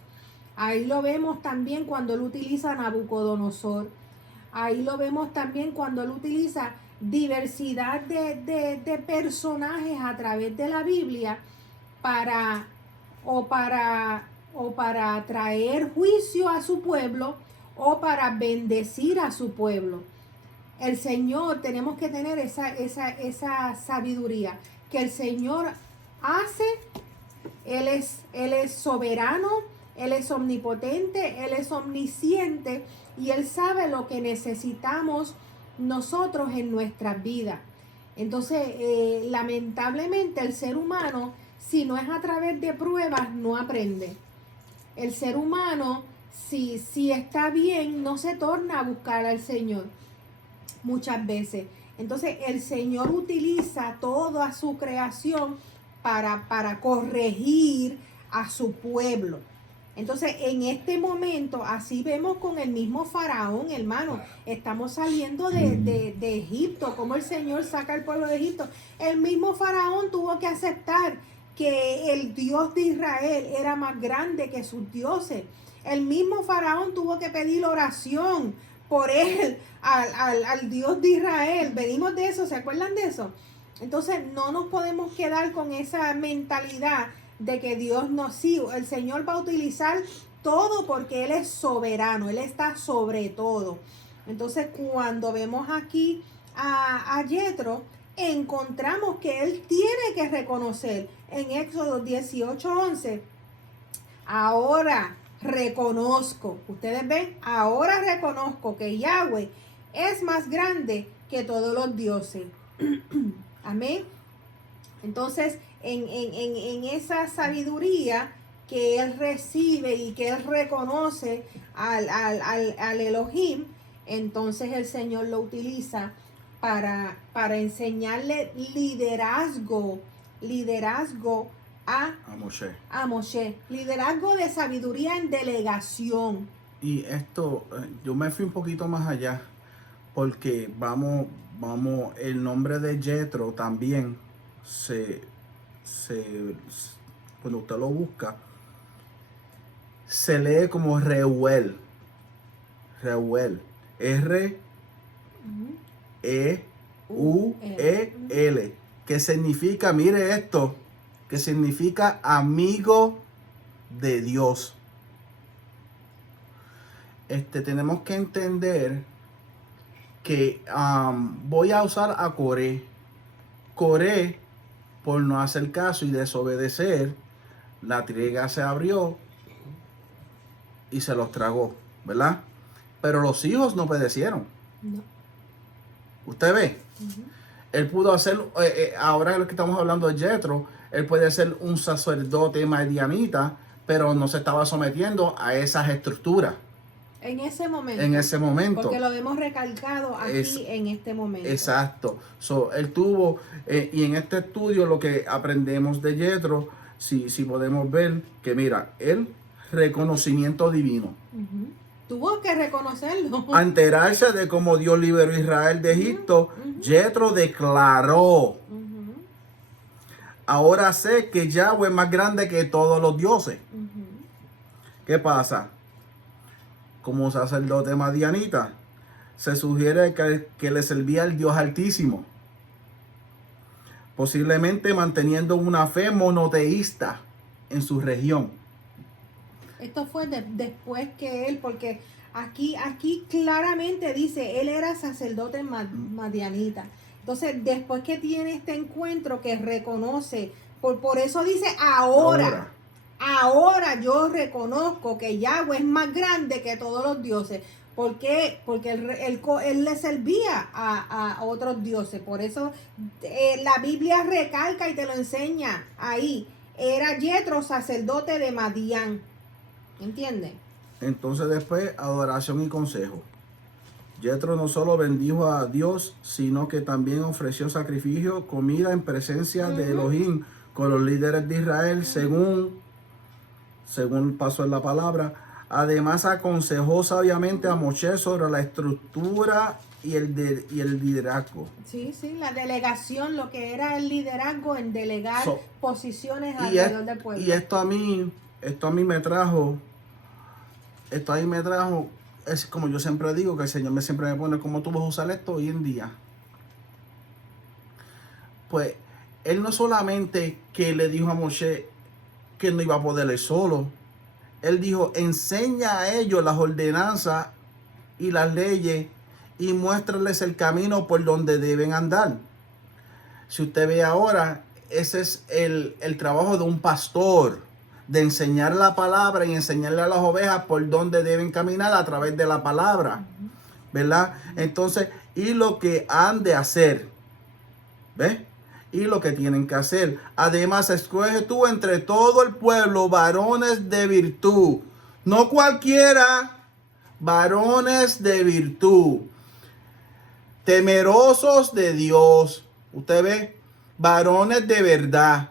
Ahí lo vemos también cuando Él utiliza a Nabucodonosor. Ahí lo vemos también cuando Él utiliza diversidad de personajes a través de la Biblia para traer juicio a su pueblo o para bendecir a su pueblo. El Señor, tenemos que tener esa sabiduría que el Señor hace. Él es soberano, Él es omnipotente, Él es omnisciente y Él sabe lo que necesitamos nosotros en nuestras vidas. Entonces, lamentablemente el ser humano, si no es a través de pruebas, no aprende. El ser humano, si está bien, no se torna a buscar al Señor muchas veces. Entonces el Señor utiliza toda su creación para corregir a su pueblo. Entonces, en este momento, así vemos con el mismo faraón, hermano. Estamos saliendo de Egipto, como el Señor saca al pueblo de Egipto. El mismo faraón tuvo que aceptar que el Dios de Israel era más grande que sus dioses. El mismo faraón tuvo que pedir oración por él, al Dios de Israel. Venimos de eso, ¿se acuerdan de eso? Entonces, no nos podemos quedar con esa mentalidad de que Dios no, sí, el Señor va a utilizar todo porque Él es soberano, Él está sobre todo. Entonces, cuando vemos aquí a Jethro, encontramos que Él tiene que reconocer en Éxodo 18:11, ahora reconozco, ustedes ven, ahora reconozco que Yahweh es más grande que todos los dioses. Amén. Entonces, en esa sabiduría que él recibe y que él reconoce al Elohim, entonces el Señor lo utiliza para enseñarle liderazgo a Moshe. Liderazgo de sabiduría en delegación. Y esto, yo me fui un poquito más allá, porque vamos, el nombre de Jethro también cuando usted lo busca, se lee como Reuel, R E-U-E-L, que significa, mire esto, que significa amigo de Dios. Tenemos que entender que voy a usar a Coré. Coré, por no hacer caso y desobedecer, la triega se abrió y se los tragó, ¿verdad? Pero los hijos no obedecieron. No. ¿Usted ve? Él pudo hacer, ahora lo que estamos hablando de Jethro, él puede ser un sacerdote madianita, pero no se estaba sometiendo a esas estructuras. En ese momento. En ese momento. Porque lo hemos recalcado aquí en este momento. Exacto. Él tuvo, y en este estudio lo que aprendemos de Jethro, si podemos ver que mira, el reconocimiento divino. Tuvo que reconocerlo. A enterarse de cómo Dios liberó a Israel de Egipto, Jethro declaró: ahora sé que Yahweh es más grande que todos los dioses. ¿Qué pasa? Como sacerdote madianita, se sugiere que le servía al Dios Altísimo, posiblemente manteniendo una fe monoteísta en su región. Esto fue después que él, porque aquí claramente dice, él era sacerdote madianita. Entonces, después que tiene este encuentro que reconoce, por eso dice ahora yo reconozco que Yahweh es más grande que todos los dioses. ¿Por qué? Porque él le servía a otros dioses. Por eso la Biblia recalca y te lo enseña ahí. Era Jethro, sacerdote de Madián. ¿Entiendes? Entonces después, adoración y consejo. Jethro no solo bendijo a Dios, sino que también ofreció sacrificio, comida en presencia de Elohim con los líderes de Israel, según pasó en la palabra. Además, aconsejó sabiamente a Moshe sobre la estructura y el liderazgo. Sí, la delegación, lo que era el liderazgo en delegar posiciones alrededor del pueblo. Y esto a mí me trajo, es como yo siempre digo, que el Señor siempre me pone, ¿cómo tú vas a usar esto hoy en día? Pues, Él no solamente que le dijo a Moshe que no iba a poder él solo, Él dijo, enseña a ellos las ordenanzas y las leyes y muéstrales el camino por donde deben andar. Si usted ve ahora, ese es el trabajo de un pastor, de enseñar la palabra y enseñarle a las ovejas por donde deben caminar a través de la palabra, ¿verdad? Entonces, y lo que han de hacer, ¿ves? Y lo que tienen que hacer. Además, escoge tú entre todo el pueblo varones de virtud, no cualquiera, varones de virtud, temerosos de Dios. Usted ve, varones de verdad,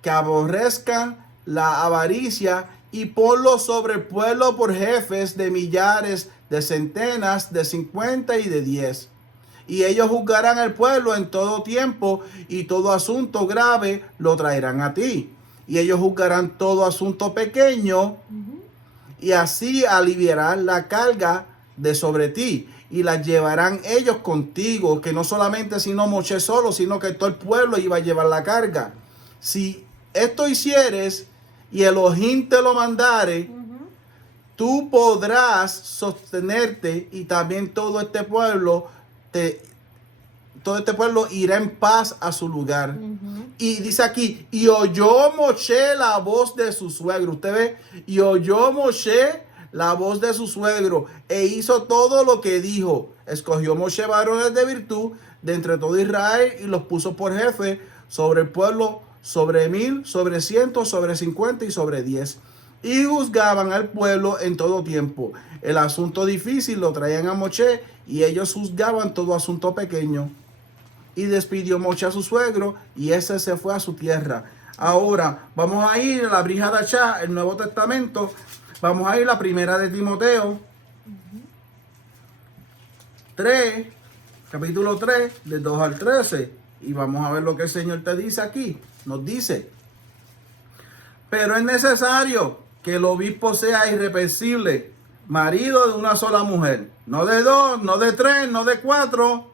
que aborrezcan la avaricia, y ponlo sobre el pueblo por jefes de millares, de centenas, de 50 y de 10. Y ellos juzgarán al pueblo en todo tiempo, y todo asunto grave lo traerán a ti. Y ellos juzgarán todo asunto pequeño, y así aliviarán la carga de sobre ti. Y las llevarán ellos contigo, que no solamente sino Moshe solo, sino que todo el pueblo iba a llevar la carga. Si esto hicieres y Elohim te lo mandare, tú podrás sostenerte, y también todo este pueblo irá en paz a su lugar. Y dice aquí, y oyó Moshe la voz de su suegro. Usted ve, y oyó Moshe la voz de su suegro, e hizo todo lo que dijo. Escogió Moshe varones de virtud de entre todo Israel, y los puso por jefe sobre el pueblo, sobre 1000, sobre 100, sobre 50 y sobre 10. Y juzgaban al pueblo en todo tiempo. El asunto difícil lo traían a Moshe, y ellos juzgaban todo asunto pequeño. Y despidió Moshe a su suegro, y ese se fue a su tierra. Ahora vamos a ir a la Brija Dachá, el Nuevo Testamento. Vamos a ir a la primera de Timoteo 3, capítulo 3, del 2 al 13. Y vamos a ver lo que el Señor te dice aquí. Nos dice: pero es necesario que el obispo sea irreprensible, marido de una sola mujer. No de dos, no de tres, no de cuatro.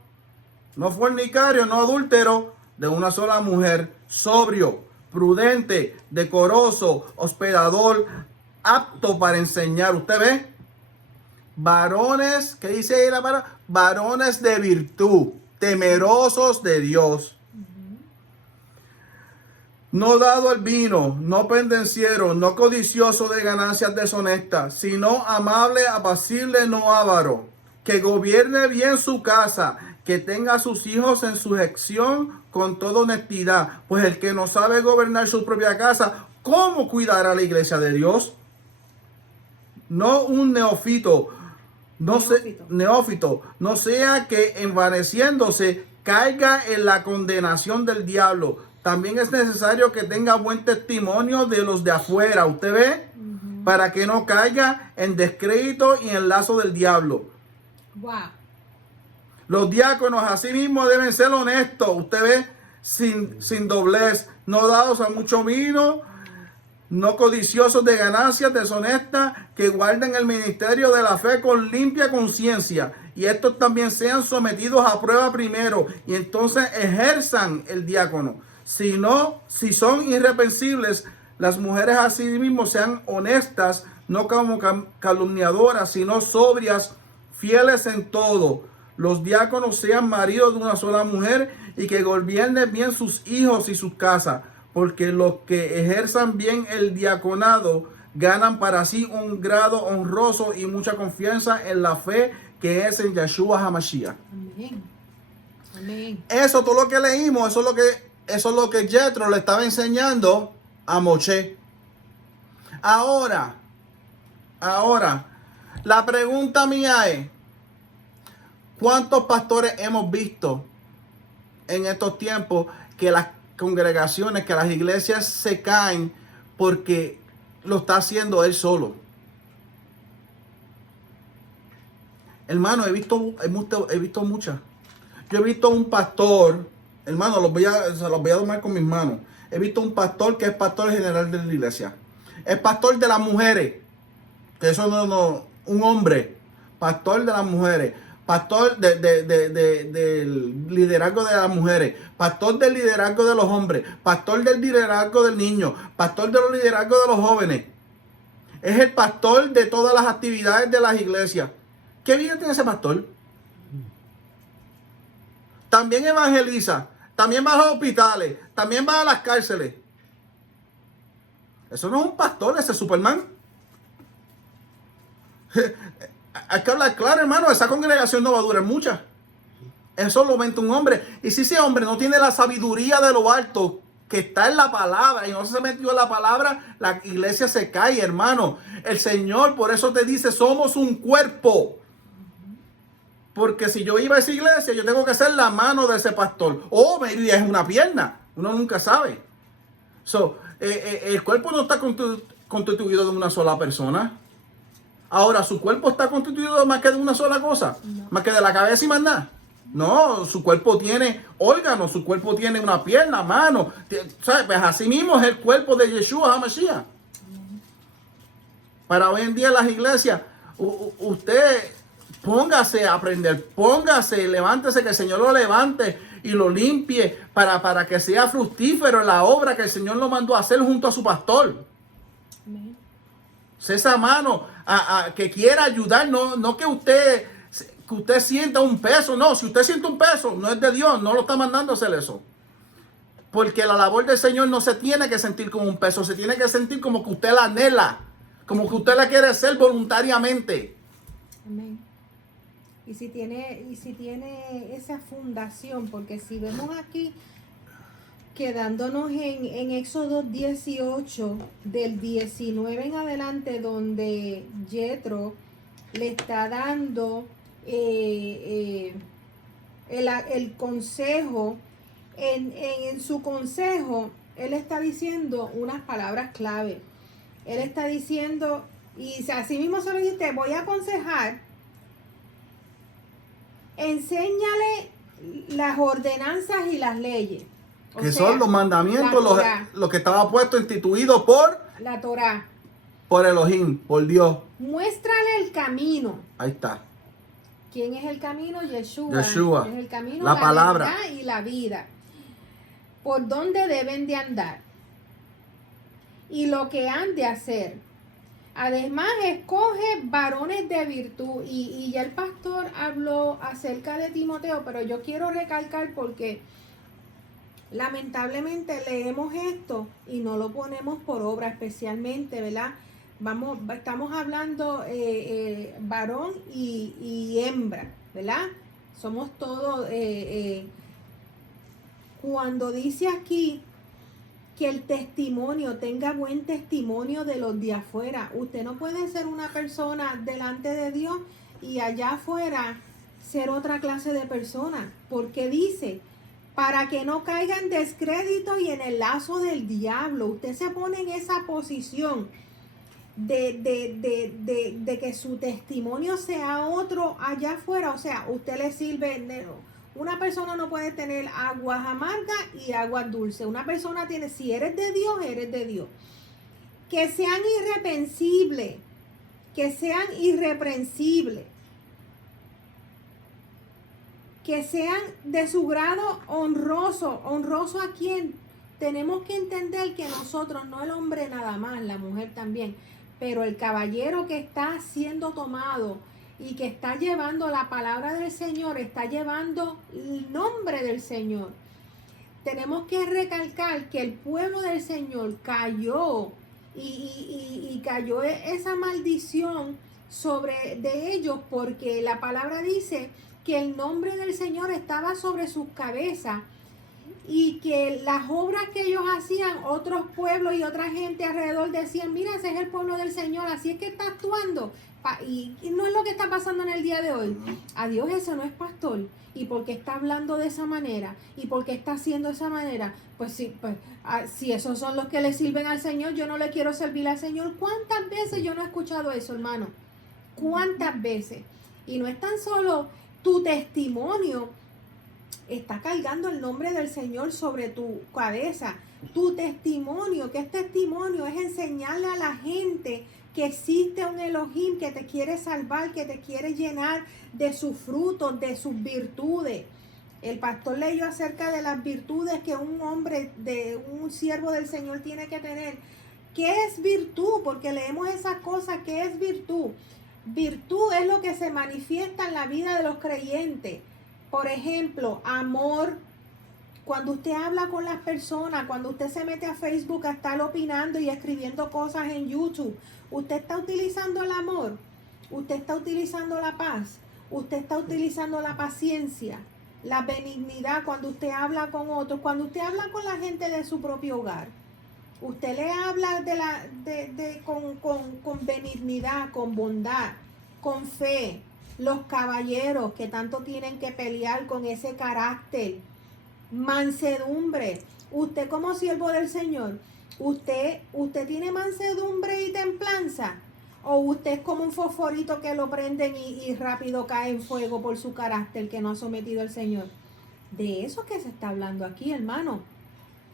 No fornicario, no adúltero. De una sola mujer. Sobrio, prudente, decoroso, hospedador, apto para enseñar. ¿Usted ve? Varones, ¿qué dice ahí la palabra? Varones de virtud, temerosos de Dios. No dado al vino, no pendenciero, no codicioso de ganancias deshonestas, sino amable, apacible, no avaro, que gobierne bien su casa, que tenga a sus hijos en sujeción con toda honestidad. Pues el que no sabe gobernar su propia casa, ¿cómo cuidará la iglesia de Dios? No un neófito, no sea que envaneciéndose caiga en la condenación del diablo. También es necesario que tenga buen testimonio de los de afuera, ¿usted ve? Para que no caiga en descrédito y en lazo del diablo. Wow. Los diáconos asimismo deben ser honestos, usted ve, sin doblez, no dados a mucho vino, no codiciosos de ganancias deshonestas, que guarden el ministerio de la fe con limpia conciencia. Y estos también sean sometidos a prueba primero y entonces ejerzan el diácono. Si son irreprensibles, las mujeres asimismo sean honestas, no como calumniadoras, sino sobrias, fieles en todo. Los diáconos sean maridos de una sola mujer y que gobiernen bien sus hijos y sus casas, porque los que ejerzan bien el diaconado ganan para sí un grado honroso y mucha confianza en la fe que es en Yeshua HaMashiach. Amén. Amén. Eso, todo lo que leímos, eso es lo que Jethro le estaba enseñando a Moshe. Ahora, la pregunta mía es, ¿cuántos pastores hemos visto en estos tiempos que las congregaciones, que las iglesias se caen porque lo está haciendo él solo? Hermano, he visto muchas. Yo he visto un pastor, hermano, se los voy a tomar con mis manos. He visto un pastor que es pastor general de la iglesia. Es pastor de las mujeres. Que eso no, un hombre. Pastor de las mujeres. Pastor del liderazgo de las mujeres. Pastor del liderazgo de los hombres. Pastor del liderazgo del niño. Pastor de los liderazgos de los jóvenes. Es el pastor de todas las actividades de las iglesias. ¿Qué vida tiene ese pastor? También evangeliza. También va a los hospitales. También va a las cárceles. Eso no es un pastor, ese es Superman. Hay que hablar claro, hermano. Esa congregación no va a durar mucho. Es solamente un hombre. Y si ese hombre no tiene la sabiduría de lo alto que está en la palabra y no se metió en la palabra, la iglesia se cae, hermano. El Señor por eso te dice, somos un cuerpo. Porque si yo iba a esa iglesia, yo tengo que ser la mano de ese pastor. O maybe es una pierna. Uno nunca sabe. El cuerpo no está constituido de una sola persona. Ahora, ¿su cuerpo está constituido más que de una sola cosa? No. ¿Más que de la cabeza y más nada? No, su cuerpo tiene órganos, su cuerpo tiene una pierna, mano. ¿Sabe? Pues así mismo es el cuerpo de Yeshua HaMashiach. Para hoy en día en las iglesias, usted póngase a aprender, levántese, que el Señor lo levante y lo limpie para que sea fructífero en la obra que el Señor lo mandó a hacer junto a su pastor. Amén. Esa mano que quiera ayudar, no que usted sienta un peso. No, si usted siente un peso, no es de Dios, no lo está mandando a hacer eso. Porque la labor del Señor no se tiene que sentir como un peso, se tiene que sentir como que usted la anhela, como que usted la quiere hacer voluntariamente. Amén. Y si tiene esa fundación, porque si vemos aquí, quedándonos en Éxodo 18, del 19 en adelante, donde Jethro le está dando el consejo, en su consejo, él está diciendo unas palabras clave. Él está diciendo, y así mismo se lo dice, te voy a aconsejar, enséñale las ordenanzas y las leyes. Que son los mandamientos, lo que estaba puesto, instituido por la Torá. Por Elohim, por Dios. Muéstrale el camino. Ahí está. ¿Quién es el camino? Yeshua. Yeshua. Es el camino, La palabra. verdad y la vida. Por dónde deben de andar. Y lo que han de hacer. Además, escoge varones de virtud. Y ya el pastor habló acerca de Timoteo, pero yo quiero recalcar porque lamentablemente leemos esto y no lo ponemos por obra, especialmente, ¿verdad? Estamos hablando varón y hembra, ¿verdad? Somos todos, cuando dice aquí que el testimonio tenga buen testimonio de los de afuera. Usted no puede ser una persona delante de Dios y allá afuera ser otra clase de persona, porque dice, para que no caiga en descrédito y en el lazo del diablo. Usted se pone en esa posición de que su testimonio sea otro allá afuera. O sea, usted le sirve. Una persona no puede tener aguas amargas y aguas dulces. Una persona tiene, si eres de Dios, eres de Dios. Que sean irreprensibles, que sean irreprensibles, que sean de su grado honroso. ¿Honroso a quién? Tenemos que entender que nosotros, no el hombre nada más, la mujer también, pero el caballero que está siendo tomado y que está llevando la palabra del Señor, está llevando el nombre del Señor. Tenemos que recalcar que el pueblo del Señor cayó y cayó esa maldición de ellos, porque la palabra dice que el nombre del Señor estaba sobre sus cabezas y que las obras que ellos hacían, otros pueblos y otra gente alrededor decían, mira, ese es el pueblo del Señor, así es que está actuando. Y no es lo que está pasando en el día de hoy. A Dios eso no es pastor. Y porque está hablando de esa manera, y porque está haciendo de esa manera, pues sí, pues si esos son los que le sirven al Señor, yo no le quiero servir al Señor. ¿Cuántas veces yo no he escuchado eso, hermano? ¿Cuántas veces? Y no es tan solo tu testimonio, está cargando el nombre del Señor sobre tu cabeza. Tu testimonio, ¿qué es testimonio? Es enseñarle a la gente que existe un Elohim que te quiere salvar, que te quiere llenar de sus frutos, de sus virtudes. El pastor leyó acerca de las virtudes que un hombre, de un siervo del Señor tiene que tener. ¿Qué es virtud? Porque leemos esas cosas. ¿Qué es virtud? Virtud es lo que se manifiesta en la vida de los creyentes. Por ejemplo, amor. Cuando usted habla con las personas, cuando usted se mete a Facebook a estar opinando y escribiendo cosas en YouTube, usted está utilizando el amor, usted está utilizando la paz, usted está utilizando la paciencia, la benignidad cuando usted habla con otros, cuando usted habla con la gente de su propio hogar. Usted le habla con benignidad, con bondad, con fe. Los caballeros que tanto tienen que pelear con ese carácter. Mansedumbre. Usted como siervo del Señor, usted tiene mansedumbre y templanza, o usted es como un fosforito que lo prenden y rápido cae en fuego por su carácter que no ha sometido al Señor. De eso que se está hablando aquí, hermano.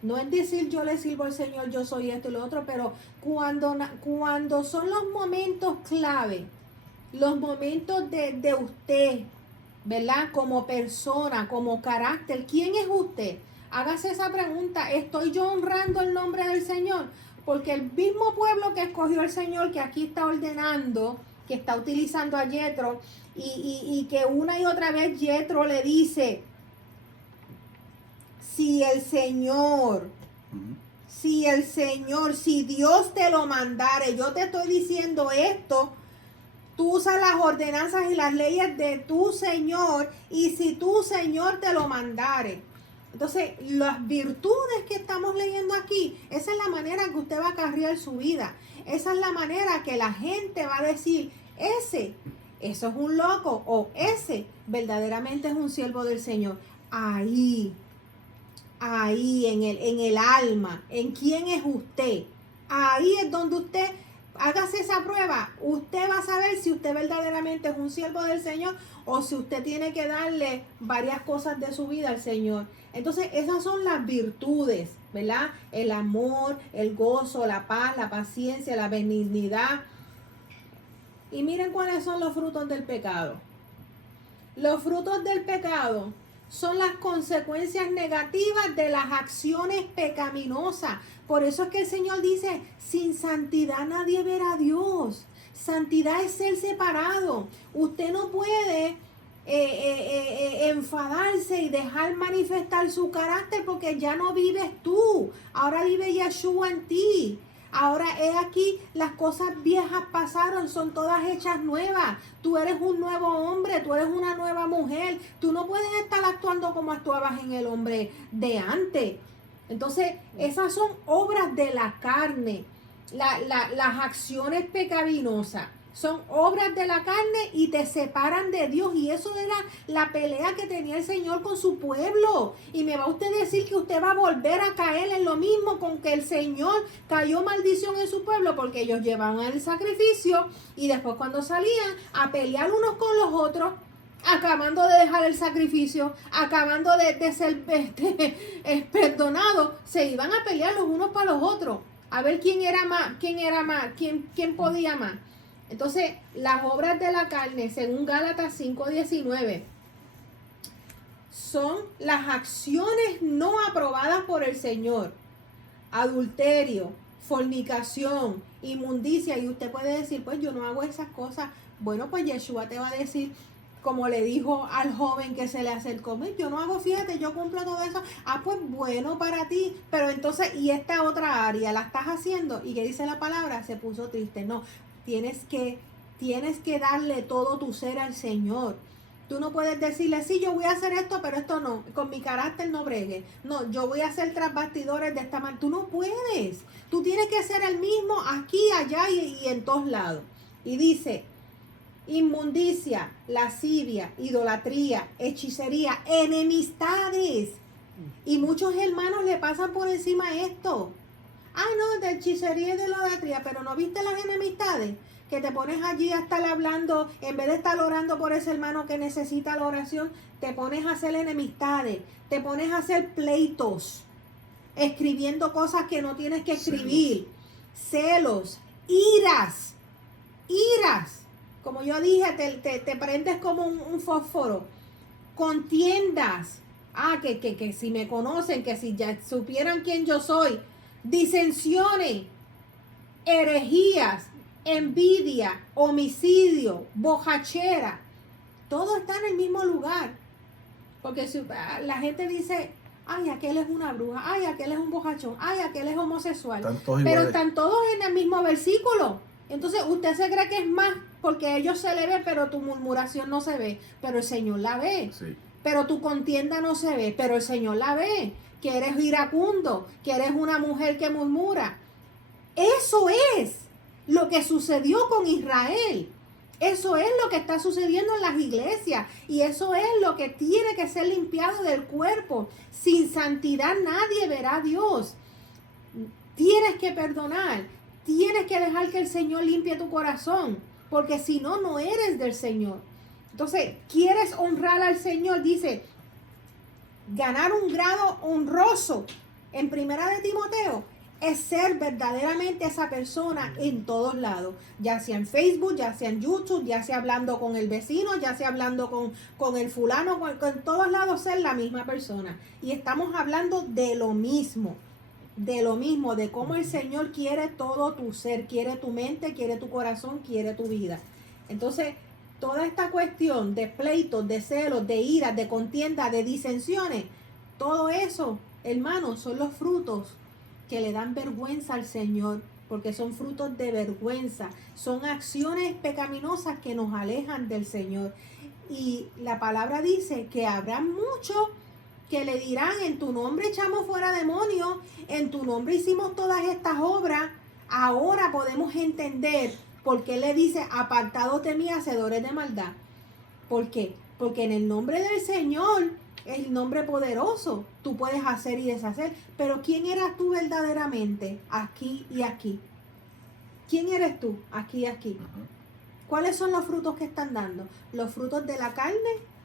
No es decir yo le sirvo al Señor, yo soy esto y lo otro, pero cuando son los momentos clave, los momentos de usted, ¿verdad? Como persona, como carácter, ¿quién es usted? Hágase esa pregunta, ¿estoy yo honrando el nombre del Señor? Porque el mismo pueblo que escogió el Señor, que aquí está ordenando, que está utilizando a Yetro, y que una y otra vez Yetro le dice, si Dios te lo mandare, yo te estoy diciendo esto, tú usas las ordenanzas y las leyes de tu Señor, y si tu Señor te lo mandare. Entonces, las virtudes que estamos leyendo aquí, esa es la manera que usted va a carriar su vida. Esa es la manera que la gente va a decir, eso es un loco, o ese verdaderamente es un siervo del Señor. Ahí, en el alma, en quién es usted. Ahí es donde usted hágase esa prueba. Usted va a saber si usted verdaderamente es un siervo del Señor o si usted tiene que darle varias cosas de su vida al Señor. Entonces, esas son las virtudes, ¿verdad? El amor, el gozo, la paz, la paciencia, la benignidad. Y miren cuáles son los frutos del pecado. Los frutos del pecado son las consecuencias negativas de las acciones pecaminosas. Por eso es que el Señor dice, sin santidad nadie verá a Dios. Santidad es ser separado. Usted no puede enfadarse y dejar manifestar su carácter porque ya no vives tú. Ahora vive Yeshua en ti. Ahora es aquí, las cosas viejas pasaron, son todas hechas nuevas. Tú eres un nuevo hombre, tú eres una nueva mujer. Tú no puedes estar actuando como actuabas en el hombre de antes. Entonces, esas son obras de la carne. Las acciones pecaminosas son obras de la carne y te separan de Dios. Y eso era la pelea que tenía el Señor con su pueblo. Y me va usted a decir que usted va a volver a caer en lo mismo con que el Señor cayó maldición en su pueblo, porque ellos llevaban el sacrificio y después cuando salían a pelear unos con los otros, acabando de dejar el sacrificio, acabando de ser perdonados, se iban a pelear los unos para los otros, a ver quién era más, quién podía más. Entonces, las obras de la carne, según Gálatas 5:19, son las acciones no aprobadas por el Señor. Adulterio, fornicación, inmundicia. Y usted puede decir, pues yo no hago esas cosas. Bueno, pues Yeshua te va a decir, como le dijo al joven que se le acercó, yo no hago, fíjate, yo cumplo todo eso. Ah, pues bueno para ti. Pero entonces, y esta otra área, ¿la estás haciendo? ¿Y qué dice la palabra? Se puso triste. No, tienes que darle todo tu ser al Señor. Tú no puedes decirle, sí, yo voy a hacer esto, pero esto no, con mi carácter no bregue. No, yo voy a hacer tras bastidores de esta manera. Tú no puedes. Tú tienes que ser el mismo aquí, allá y en todos lados. Y dice, inmundicia, lascivia, idolatría, hechicería, enemistades. Y muchos hermanos le pasan por encima esto. Ay, no, de hechicería y de idolatría, pero ¿no viste las enemistades? Que te pones allí a estar hablando, en vez de estar orando por ese hermano que necesita la oración, te pones a hacer enemistades, te pones a hacer pleitos, escribiendo cosas que no tienes que escribir, celos, iras, como yo dije, te prendes como un fósforo, contiendas, que si me conocen, que si ya supieran quién yo soy, disensiones, herejías, envidia, homicidio, bojachera, todo está en el mismo lugar. Porque si la gente dice, ay, aquel es una bruja, ay, aquel es un bojachón, ay, aquel es homosexual, pero están todos en el mismo versículo. Entonces usted se cree que es más porque a ellos se le ve, pero tu murmuración no se ve, pero el Señor la ve. Sí. Pero tu contienda no se ve, pero el Señor la ve. Que eres iracundo, que eres una mujer que murmura. Eso es lo que sucedió con Israel. Eso es lo que está sucediendo en las iglesias. Y eso es lo que tiene que ser limpiado del cuerpo. Sin santidad nadie verá a Dios. Tienes que perdonar. Tienes que dejar que el Señor limpie tu corazón. Porque si no, no eres del Señor. Entonces, ¿quieres honrar al Señor? Dice, ganar un grado honroso. En Primera de Timoteo, es ser verdaderamente esa persona en todos lados, ya sea en Facebook, ya sea en YouTube, ya sea hablando con el vecino, ya sea hablando con el fulano, con todos lados ser la misma persona. Y estamos hablando de lo mismo, de cómo el Señor quiere todo tu ser, quiere tu mente, quiere tu corazón, quiere tu vida. Entonces, toda esta cuestión de pleitos, de celos, de iras, de contiendas, de disensiones, todo eso, hermanos, son los frutos que le dan vergüenza al Señor, porque son frutos de vergüenza, son acciones pecaminosas que nos alejan del Señor. Y la palabra dice que habrá muchos que le dirán, en tu nombre echamos fuera demonios, en tu nombre hicimos todas estas obras. Ahora podemos entender por qué le dice, apartados de mí, hacedores de maldad. ¿Por qué? Porque en el nombre del Señor, el nombre poderoso, tú puedes hacer y deshacer. Pero ¿quién eras tú verdaderamente aquí y aquí? ¿quién eres tú? Aquí. Ujú. ¿Cuáles son los frutos que están dando? ¿Los frutos de la carne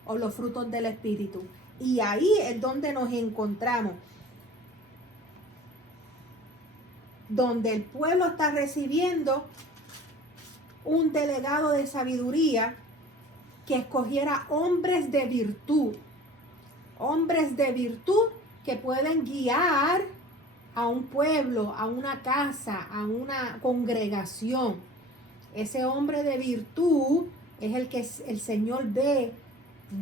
o los frutos del espíritu? Y ahí es donde nos encontramos. Donde el pueblo está recibiendo un delegado de sabiduría que escogiera hombres de virtud que pueden guiar a un pueblo, a una casa, a una congregación. Ese hombre de virtud es el que el Señor ve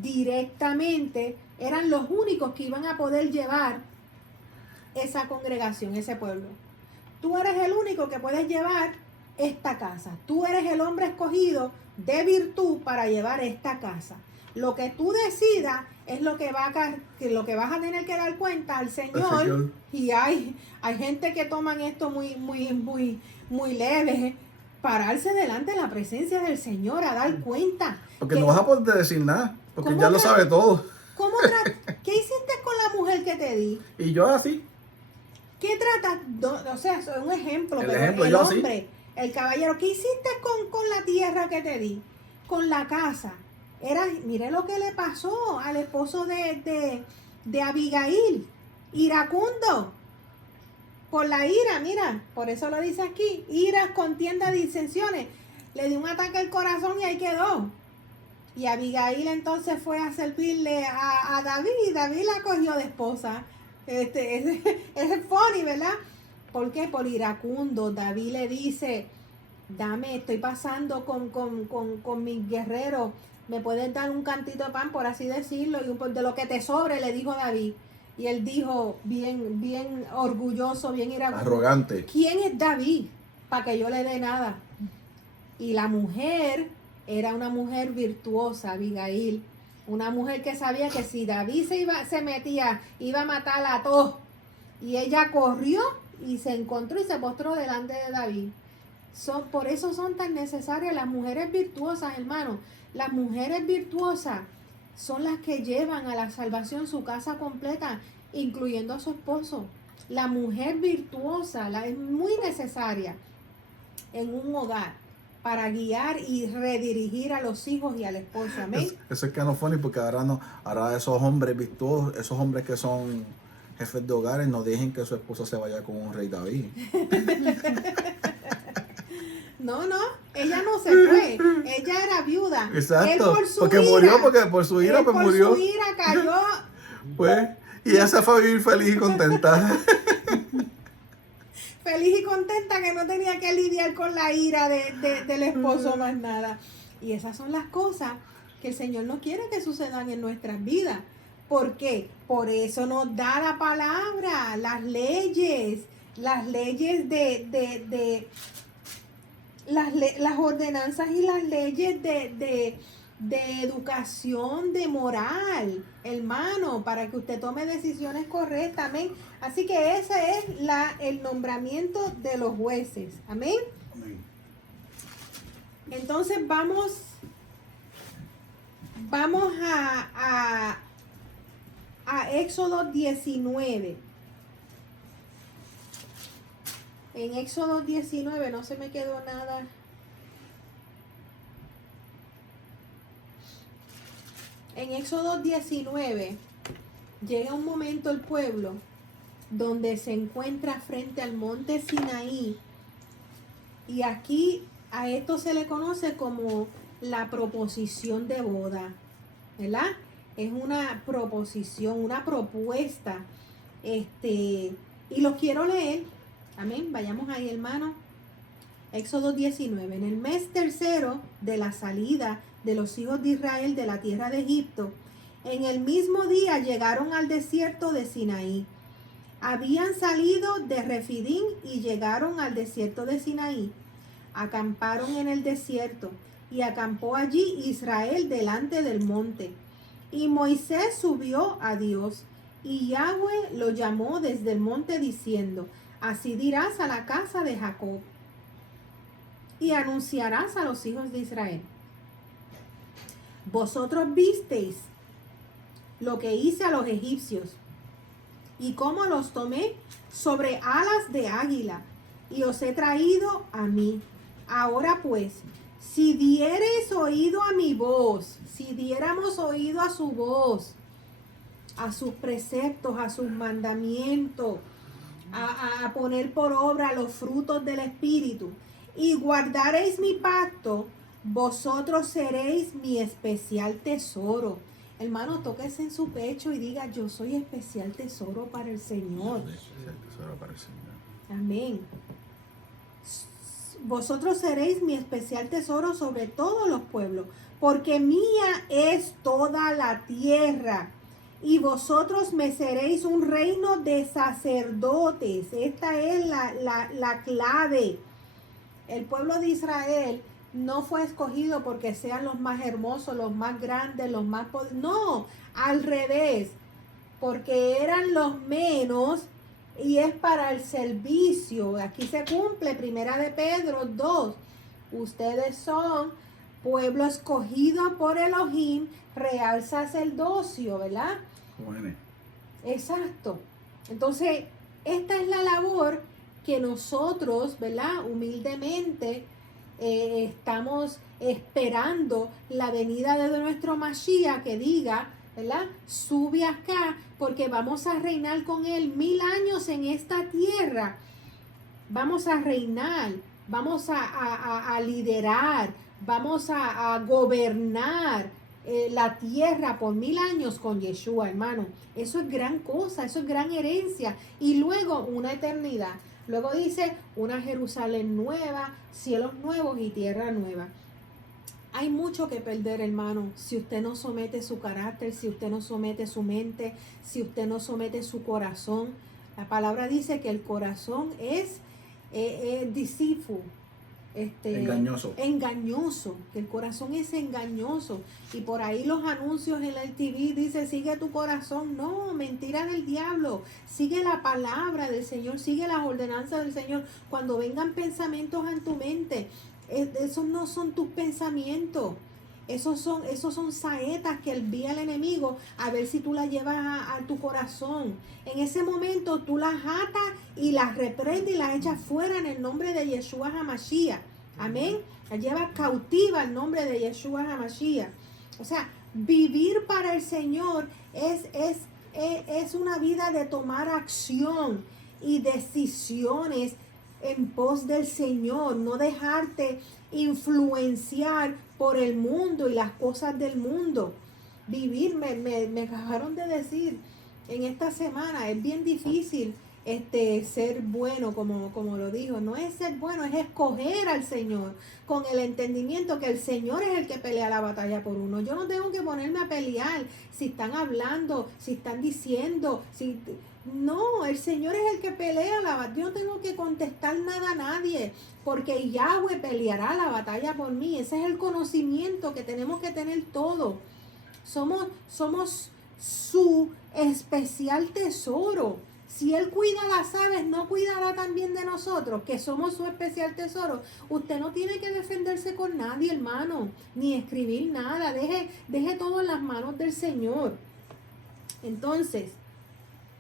directamente, eran los únicos que iban a poder llevar esa congregación, ese pueblo. Tú eres el único que puedes llevar esta casa. Tú eres el hombre escogido de virtud para llevar esta casa. Lo que tú decidas es lo que vas a tener que dar cuenta al Señor. Y hay gente que toman esto muy leve. Pararse delante de la presencia del Señor a dar cuenta. Porque no vas a poder decir nada, porque ya lo sabe todo. ¿Qué hiciste con la mujer que te di? Y yo así. ¿Qué tratas? O sea, es un ejemplo, pero el yo hombre, el caballero, ¿qué hiciste con la tierra que te di? Con la casa. Mire lo que le pasó al esposo de Abigail, iracundo. Por la ira, mira, por eso lo dice aquí, iras, contiendas, disensiones. Le dio un ataque al corazón y ahí quedó. Y Abigail entonces fue a servirle a David y David la cogió de esposa. Es funny, ¿verdad? ¿Por qué? Por iracundo. David le dice, estoy pasando con mis guerreros, ¿me puedes dar un cantito de pan, por así decirlo? Y de lo que te sobre, le dijo David. Y él dijo, bien orgulloso, bien iracundo, arrogante, ¿quién es David para que yo le dé nada? Y la mujer era una mujer virtuosa, Abigail. Una mujer que sabía que si David se metía, iba a matar a todos. Y ella corrió y se encontró y se postró delante de David. Por eso son tan necesarias las mujeres virtuosas, hermanos. Las mujeres virtuosas son las que llevan a la salvación su casa completa, incluyendo a su esposo. La mujer virtuosa es muy necesaria en un hogar para guiar y redirigir a los hijos y al esposo. Amén. Eso es que no funny, porque ahora esos hombres virtuosos, esos hombres que son jefes de hogares, no dejen que su esposa se vaya con un rey David. No, ella no se fue, ella era viuda. Exacto, él por su porque ira, murió, porque por su ira, pues murió. Por su ira cayó. Pues, y ella se fue a vivir feliz y contenta. Feliz y contenta que no tenía que lidiar con la ira del esposo más nada. Y esas son las cosas que el Señor no quiere que sucedan en nuestras vidas. ¿Por qué? Por eso nos da la palabra, las leyes las ordenanzas y las leyes de educación, de moral, hermano, para que usted tome decisiones correctas, amén. Así que ese es el nombramiento de los jueces, amén. Entonces vamos a Éxodo 19. En Éxodo 19 no se me quedó nada. En Éxodo 19 llega un momento el pueblo donde se encuentra frente al monte Sinaí. Y aquí a esto se le conoce como la proposición de boda, ¿verdad? Es una proposición, una propuesta. Y los quiero leer. Amén. Vayamos ahí, hermano. Éxodo 19. En el mes tercero de la salida de los hijos de Israel de la tierra de Egipto, en el mismo día llegaron al desierto de Sinaí. Habían salido de Refidín y llegaron al desierto de Sinaí. Acamparon en el desierto y acampó allí Israel delante del monte. Y Moisés subió a Dios y Yahweh lo llamó desde el monte diciendo: así dirás a la casa de Jacob y anunciarás a los hijos de Israel: vosotros visteis lo que hice a los egipcios y cómo los tomé sobre alas de águila y os he traído a mí. Ahora pues, si diereis oído a mi voz, si diéramos oído a su voz, a sus preceptos, a sus mandamientos, a poner por obra los frutos del Espíritu, y guardaréis mi pacto, vosotros seréis mi especial tesoro. Hermano, tóquese en su pecho y diga: yo soy especial tesoro para el Señor. Especial tesoro para el Señor. Amén. Vosotros seréis mi especial tesoro sobre todos los pueblos, porque mía es toda la tierra, y vosotros me seréis un reino de sacerdotes. Esta es la clave. El pueblo de Israel no fue escogido porque sean los más hermosos, los más grandes, los más poderosos. No, al revés, porque eran los menos, y es para el servicio. Aquí se cumple Primera de Pedro 2. Ustedes son pueblo escogido por Elohim, real sacerdocio, ¿verdad? Jóvenes. Exacto. Entonces, esta es la labor que nosotros, ¿verdad? Humildemente estamos esperando la venida de nuestro Mashiach, que diga, ¿verdad? Sube acá, porque vamos a reinar con él 1000 años en esta tierra. Vamos a reinar, vamos a liderar, vamos a gobernar la tierra por 1000 años con Yeshua, hermano. Eso es gran cosa, eso es gran herencia. Y luego una eternidad. Luego dice una Jerusalén nueva, cielos nuevos y tierra nueva. Hay mucho que perder, hermano, si usted no somete su carácter, si usted no somete su mente, si usted no somete su corazón. La palabra dice que el corazón es deceitful, engañoso, que el corazón es engañoso. Y por ahí los anuncios en el TV dice: sigue tu corazón. No, mentira del diablo. Sigue la palabra del Señor, sigue las ordenanzas del Señor. Cuando vengan pensamientos en tu mente, esos no son tus pensamientos. Esos son saetas que envía el enemigo a ver si tú las llevas a tu corazón. En ese momento tú las atas y las reprendes y las echas fuera en el nombre de Yeshua HaMashiach. Amén. Las llevas cautiva el nombre de Yeshua HaMashiach. O sea, vivir para el Señor es una vida de tomar acción y decisiones en pos del Señor, no dejarte influenciar por el mundo y las cosas del mundo. Vivir, me acabaron de decir en esta semana, es bien difícil ser bueno, como lo dijo. No es ser bueno, es escoger al Señor con el entendimiento que el Señor es el que pelea la batalla por uno. Yo no tengo que ponerme a pelear si están hablando, si están diciendo, no, el Señor es el que pelea la batalla. Yo no tengo que contestar nada a nadie, porque Yahweh peleará la batalla por mí. Ese es el conocimiento que tenemos que tener todos. Somos su especial tesoro. Si Él cuida las aves, ¿no cuidará también de nosotros, que somos su especial tesoro? Usted no tiene que defenderse con nadie, hermano, ni escribir nada. Deje todo en las manos del Señor. Entonces,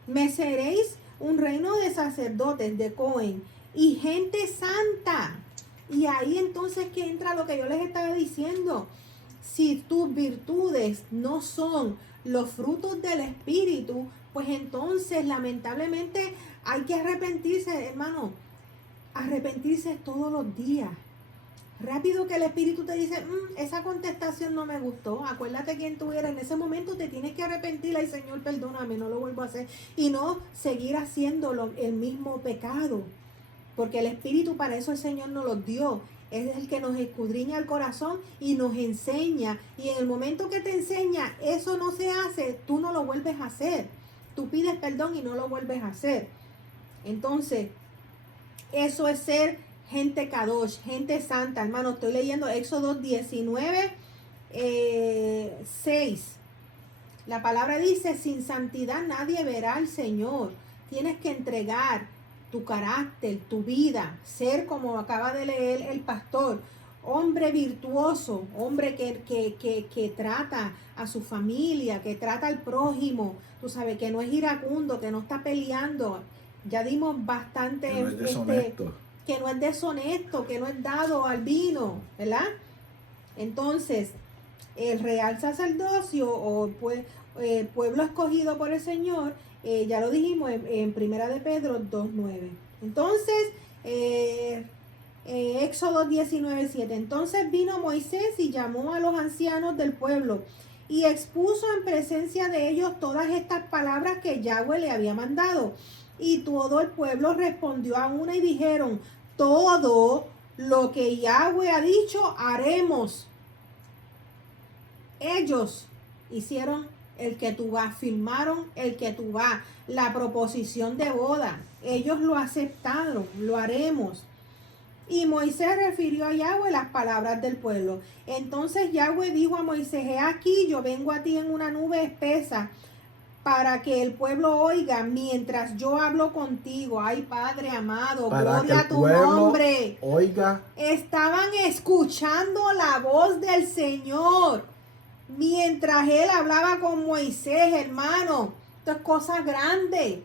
me seréis un reino de sacerdotes, de Cohen, y gente santa. Y ahí entonces que entra lo que yo les estaba diciendo. Si tus virtudes no son los frutos del Espíritu, pues entonces lamentablemente hay que arrepentirse, hermano. Arrepentirse todos los días. Rápido que el Espíritu te dice: esa contestación no me gustó. Acuérdate quién tú eres. En ese momento te tienes que arrepentir. Ay, Señor, perdóname, no lo vuelvo a hacer. Y no seguir haciendo el mismo pecado. Porque el Espíritu, para eso el Señor nos lo dio. Es el que nos escudriña el corazón y nos enseña. Y en el momento que te enseña, eso no se hace, tú no lo vuelves a hacer. Tú pides perdón y no lo vuelves a hacer. Entonces, eso es ser gente kadosh, gente santa, hermano. Estoy leyendo Éxodo 19, 6. La palabra dice: sin santidad nadie verá al Señor. Tienes que entregar tu carácter, tu vida, ser como acaba de leer el pastor, hombre virtuoso, hombre que trata a su familia, que trata al prójimo, tú sabes, que no es iracundo, que no está peleando. Ya dimos bastante, que no es deshonesto. que no es deshonesto, que no es dado al vino, ¿verdad? Entonces, el real sacerdocio o pueblo escogido por el Señor, ya lo dijimos en Primera de Pedro 2:9. Entonces, Éxodo 19:7. Entonces vino Moisés y llamó a los ancianos del pueblo y expuso en presencia de ellos todas estas palabras que Yahweh le había mandado. Y todo el pueblo respondió a una y dijeron: todo lo que Yahweh ha dicho haremos. Ellos hicieron el ketubá, firmaron el ketubá, la proposición de boda. Ellos lo aceptaron, lo haremos. Y Moisés refirió a Yahweh las palabras del pueblo. Entonces Yahweh dijo a Moisés: he aquí, yo vengo a ti en una nube espesa, para que el pueblo oiga mientras yo hablo contigo. Ay, Padre amado, Para gloria a tu nombre. Oiga. Estaban escuchando la voz del Señor mientras él hablaba con Moisés, hermano. Esto es cosa grande.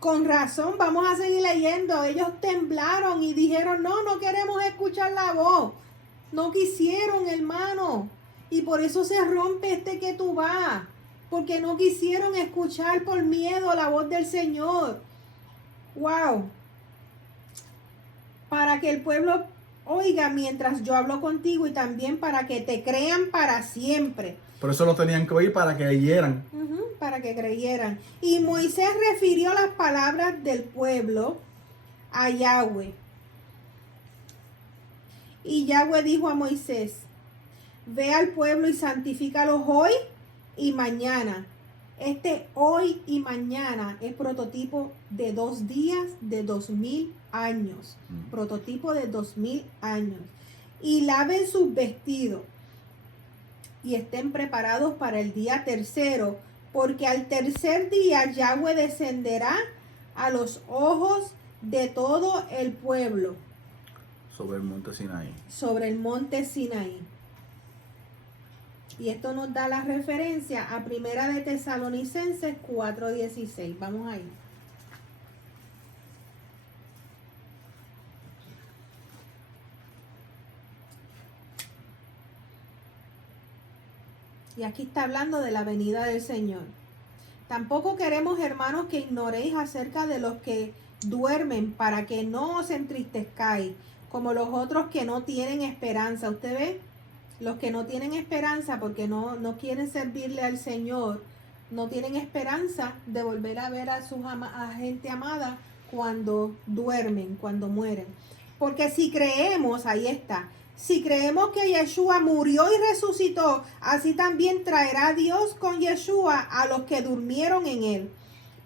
Con razón, vamos a seguir leyendo. Ellos temblaron y dijeron: no queremos escuchar la voz. No quisieron, hermano. Y por eso se rompe este ketubá. Porque no quisieron escuchar por miedo la voz del Señor. Wow. Para que el pueblo oiga mientras yo hablo contigo y también para que te crean para siempre. Por eso lo tenían que oír para que creyeran. Para que creyeran. Y Moisés refirió las palabras del pueblo a Yahweh. Y Yahweh dijo a Moisés: ve al pueblo y santifícalos hoy y mañana. Este hoy y mañana es prototipo de 2 días de 2000 años. Prototipo de 2000 años. Y laven sus vestidos y estén preparados para el día tercero, porque al tercer día Yahweh descenderá a los ojos de todo el pueblo. Sobre el monte Sinaí. Sobre el monte Sinaí. Y esto nos da la referencia a Primera de Tesalonicenses 4:16. Vamos ahí. Y aquí está hablando de la venida del Señor. Tampoco queremos, hermanos, que ignoréis acerca de los que duermen, para que no os entristezcáis, como los otros que no tienen esperanza. ¿Usted ve? Los que no tienen esperanza porque no quieren servirle al Señor, no tienen esperanza de volver a ver a a gente amada cuando duermen, cuando mueren. Porque si creemos, ahí está, si creemos que Yeshua murió y resucitó, así también traerá Dios con Yeshua a los que durmieron en él.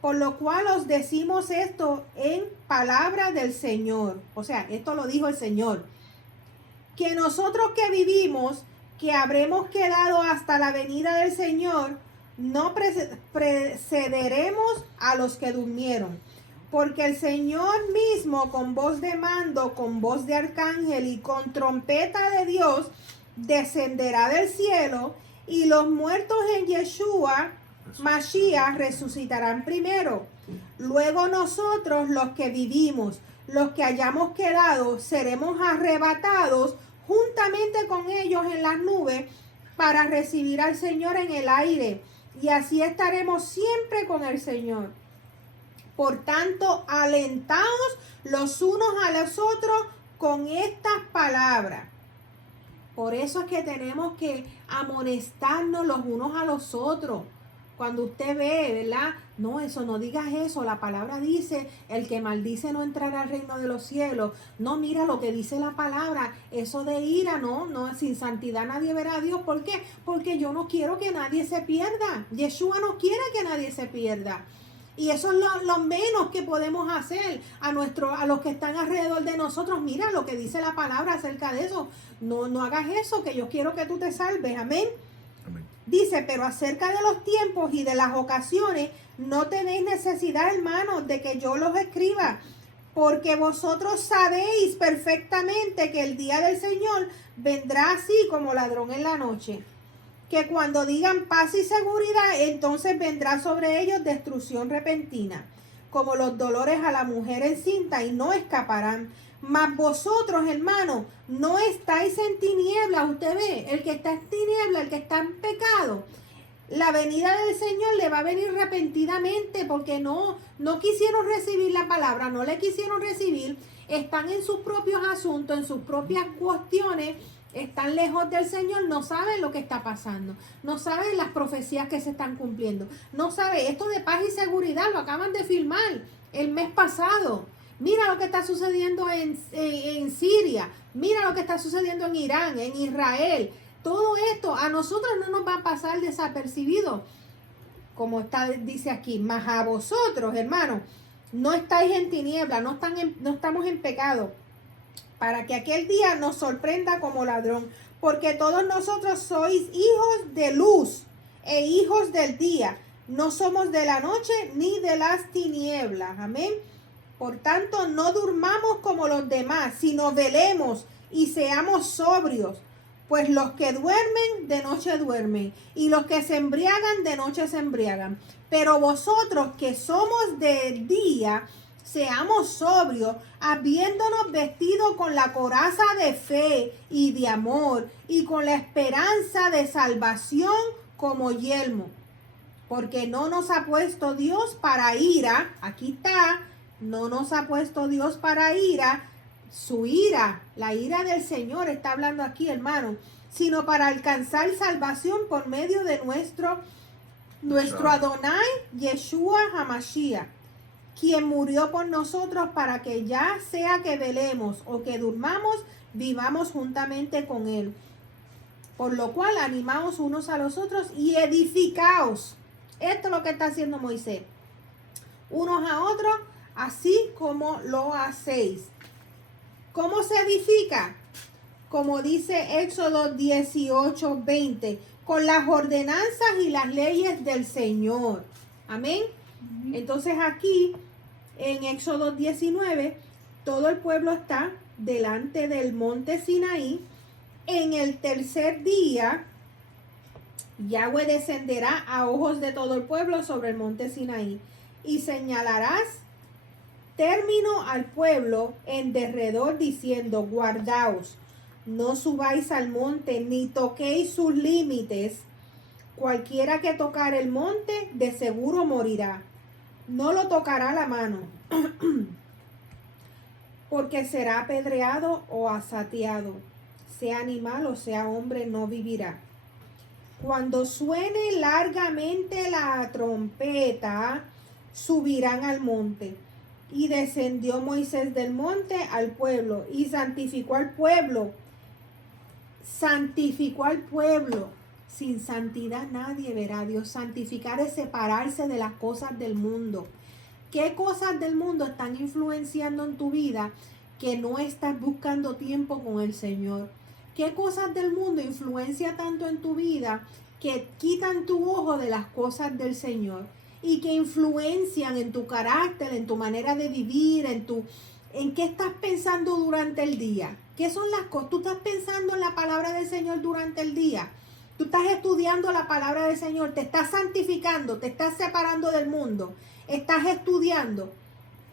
Por lo cual os decimos esto en palabra del Señor. O sea, esto lo dijo el Señor. Que nosotros que vivimos, que habremos quedado hasta la venida del Señor, no precederemos a los que durmieron. Porque el Señor mismo, con voz de mando, con voz de arcángel y con trompeta de Dios, descenderá del cielo, y los muertos en Yeshua Mashiach resucitarán primero. Luego nosotros, los que vivimos, los que hayamos quedado, seremos arrebatados juntamente con ellos en las nubes para recibir al Señor en el aire, y así estaremos siempre con el Señor. Por tanto, alentaos los unos a los otros con estas palabras. Por eso es que tenemos que amonestarnos los unos a los otros. Cuando usted ve, ¿verdad? No, eso, no digas eso. La palabra dice: el que maldice no entrará al reino de los cielos. No, mira lo que dice la palabra. Eso de ira, no, sin santidad nadie verá a Dios. ¿Por qué? Porque yo no quiero que nadie se pierda. Yeshua no quiere que nadie se pierda. Y eso es lo menos que podemos hacer a los que están alrededor de nosotros. Mira lo que dice la palabra acerca de eso. No hagas eso, que yo quiero que tú te salves. Amén. Amén. Dice: pero acerca de los tiempos y de las ocasiones, no tenéis necesidad, hermanos, de que yo los escriba, porque vosotros sabéis perfectamente que el día del Señor vendrá así como ladrón en la noche. Que cuando digan paz y seguridad, entonces vendrá sobre ellos destrucción repentina, como los dolores a la mujer encinta, y no escaparán. Mas vosotros, hermanos, no estáis en tinieblas. Usted ve, el que está en tiniebla, el que está en pecado, la venida del Señor le va a venir repentinamente porque no quisieron recibir la palabra, no le quisieron recibir, están en sus propios asuntos, en sus propias cuestiones, están lejos del Señor, no saben lo que está pasando, no saben las profecías que se están cumpliendo, no saben esto de paz y seguridad, lo acaban de firmar el mes pasado. Mira lo que está sucediendo en Siria, mira lo que está sucediendo en Irán, en Israel. Todo esto a nosotros no nos va a pasar desapercibido, como dice aquí, mas a vosotros, hermanos, no estáis en tiniebla, no estamos en pecado, para que aquel día nos sorprenda como ladrón, porque todos nosotros sois hijos de luz e hijos del día, no somos de la noche ni de las tinieblas, amén. Por tanto, no durmamos como los demás, sino velemos y seamos sobrios. Pues los que duermen, de noche duermen, y los que se embriagan, de noche se embriagan. Pero vosotros que somos de día, seamos sobrios, habiéndonos vestido con la coraza de fe y de amor, y con la esperanza de salvación como yelmo. Porque no nos ha puesto Dios para ira, aquí está, no nos ha puesto Dios para ira, su ira, la ira del Señor está hablando aquí, hermano, sino para alcanzar salvación por medio de nuestro Adonai Yeshua HaMashiach, quien murió por nosotros para que ya sea que velemos o que durmamos, vivamos juntamente con él. Por lo cual animaos unos a los otros y edificaos. Esto es lo que está haciendo Moisés. Unos a otros, así como lo hacéis. ¿Cómo se edifica? Como dice Éxodo 18:20, con las ordenanzas y las leyes del Señor. Amén. Entonces aquí, en Éxodo 19, todo el pueblo está delante del monte Sinaí. En el tercer día, Yahweh descenderá a ojos de todo el pueblo sobre el monte Sinaí y señalarás término al pueblo en derredor diciendo, guardaos, no subáis al monte ni toquéis sus límites. Cualquiera que tocar el monte de seguro morirá. No lo tocará la mano, porque será apedreado o asateado. Sea animal o sea hombre, no vivirá. Cuando suene largamente la trompeta, subirán al monte. Y descendió Moisés del monte al pueblo y santificó al pueblo. Santificó al pueblo. Sin santidad nadie verá a Dios. Santificar es separarse de las cosas del mundo. ¿Qué cosas del mundo están influenciando en tu vida que no estás buscando tiempo con el Señor? ¿Qué cosas del mundo influencia tanto en tu vida que quitan tu ojo de las cosas del Señor y que influencian en tu carácter, en tu manera de vivir, en qué estás pensando durante el día? ¿Qué son las cosas? ¿Tú estás pensando en la palabra del Señor durante el día? ¿Tú estás estudiando la palabra del Señor? ¿Te estás santificando? ¿Te estás separando del mundo? ¿Estás estudiando?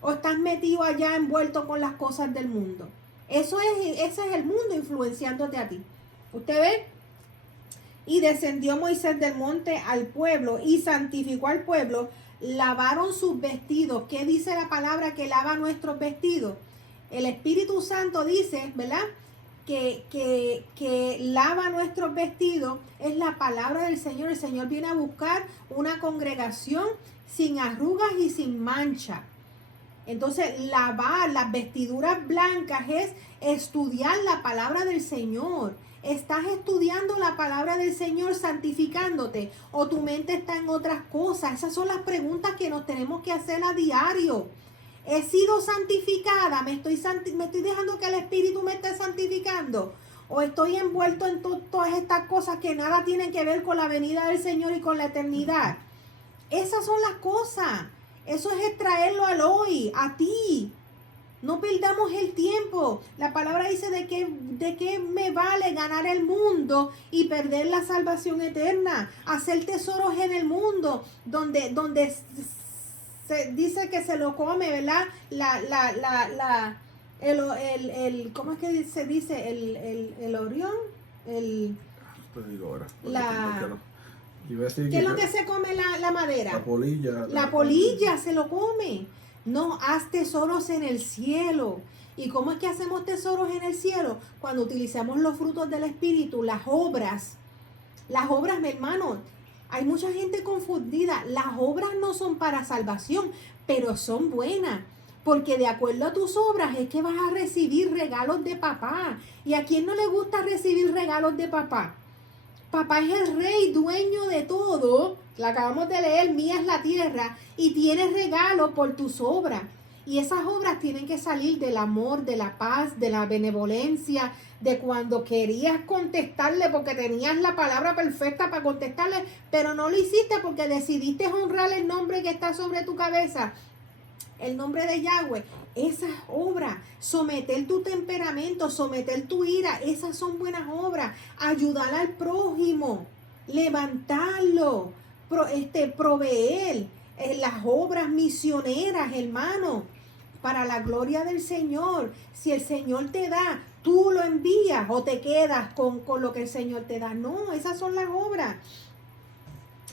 ¿O estás metido allá envuelto con las cosas del mundo? Ese es el mundo influenciándote a ti. ¿Usted ve? Y descendió Moisés del monte al pueblo y santificó al pueblo. Lavaron sus vestidos. ¿Qué dice la palabra que lava nuestros vestidos? El Espíritu Santo dice, ¿verdad? Que lava nuestros vestidos. Es la palabra del Señor. El Señor viene a buscar una congregación sin arrugas y sin mancha. Entonces, lavar las vestiduras blancas es estudiar la palabra del Señor. ¿Estás estudiando la palabra del Señor santificándote? ¿O tu mente está en otras cosas? Esas son las preguntas que nos tenemos que hacer a diario. ¿He sido santificada? ¿Me estoy dejando que el Espíritu me esté santificando? ¿O estoy envuelto en todas estas cosas que nada tienen que ver con la venida del Señor y con la eternidad? Esas son las cosas. Eso es traerlo al hoy, a ti. No perdamos el tiempo. La palabra dice de qué me vale ganar el mundo y perder la salvación eterna. Hacer tesoros en el mundo donde se dice que se lo come, ¿verdad? ¿cómo es que se dice? El Orión, Te digo ahora. ¿qué es lo que se come la madera? La polilla. La polilla se lo come. No, haz tesoros en el cielo. ¿Y cómo es que hacemos tesoros en el cielo? Cuando utilizamos los frutos del Espíritu, las obras. Las obras, mi hermano, hay mucha gente confundida. Las obras no son para salvación, pero son buenas. Porque de acuerdo a tus obras es que vas a recibir regalos de papá. ¿Y a quién no le gusta recibir regalos de papá? Papá es el rey, dueño de todo. La acabamos de leer, mía es la tierra. Y tienes regalo por tus obras. Y esas obras tienen que salir del amor, de la paz, de la benevolencia, de cuando querías contestarle porque tenías la palabra perfecta para contestarle, pero no lo hiciste porque decidiste honrar el nombre que está sobre tu cabeza, el nombre de Yahweh. Esas obras, someter tu temperamento, someter tu ira, esas son buenas obras. Ayudar al prójimo, levantarlo, proveer las obras misioneras, hermano, para la gloria del Señor. Si el Señor te da, tú lo envías o te quedas con lo que el Señor te da. No, esas son las obras.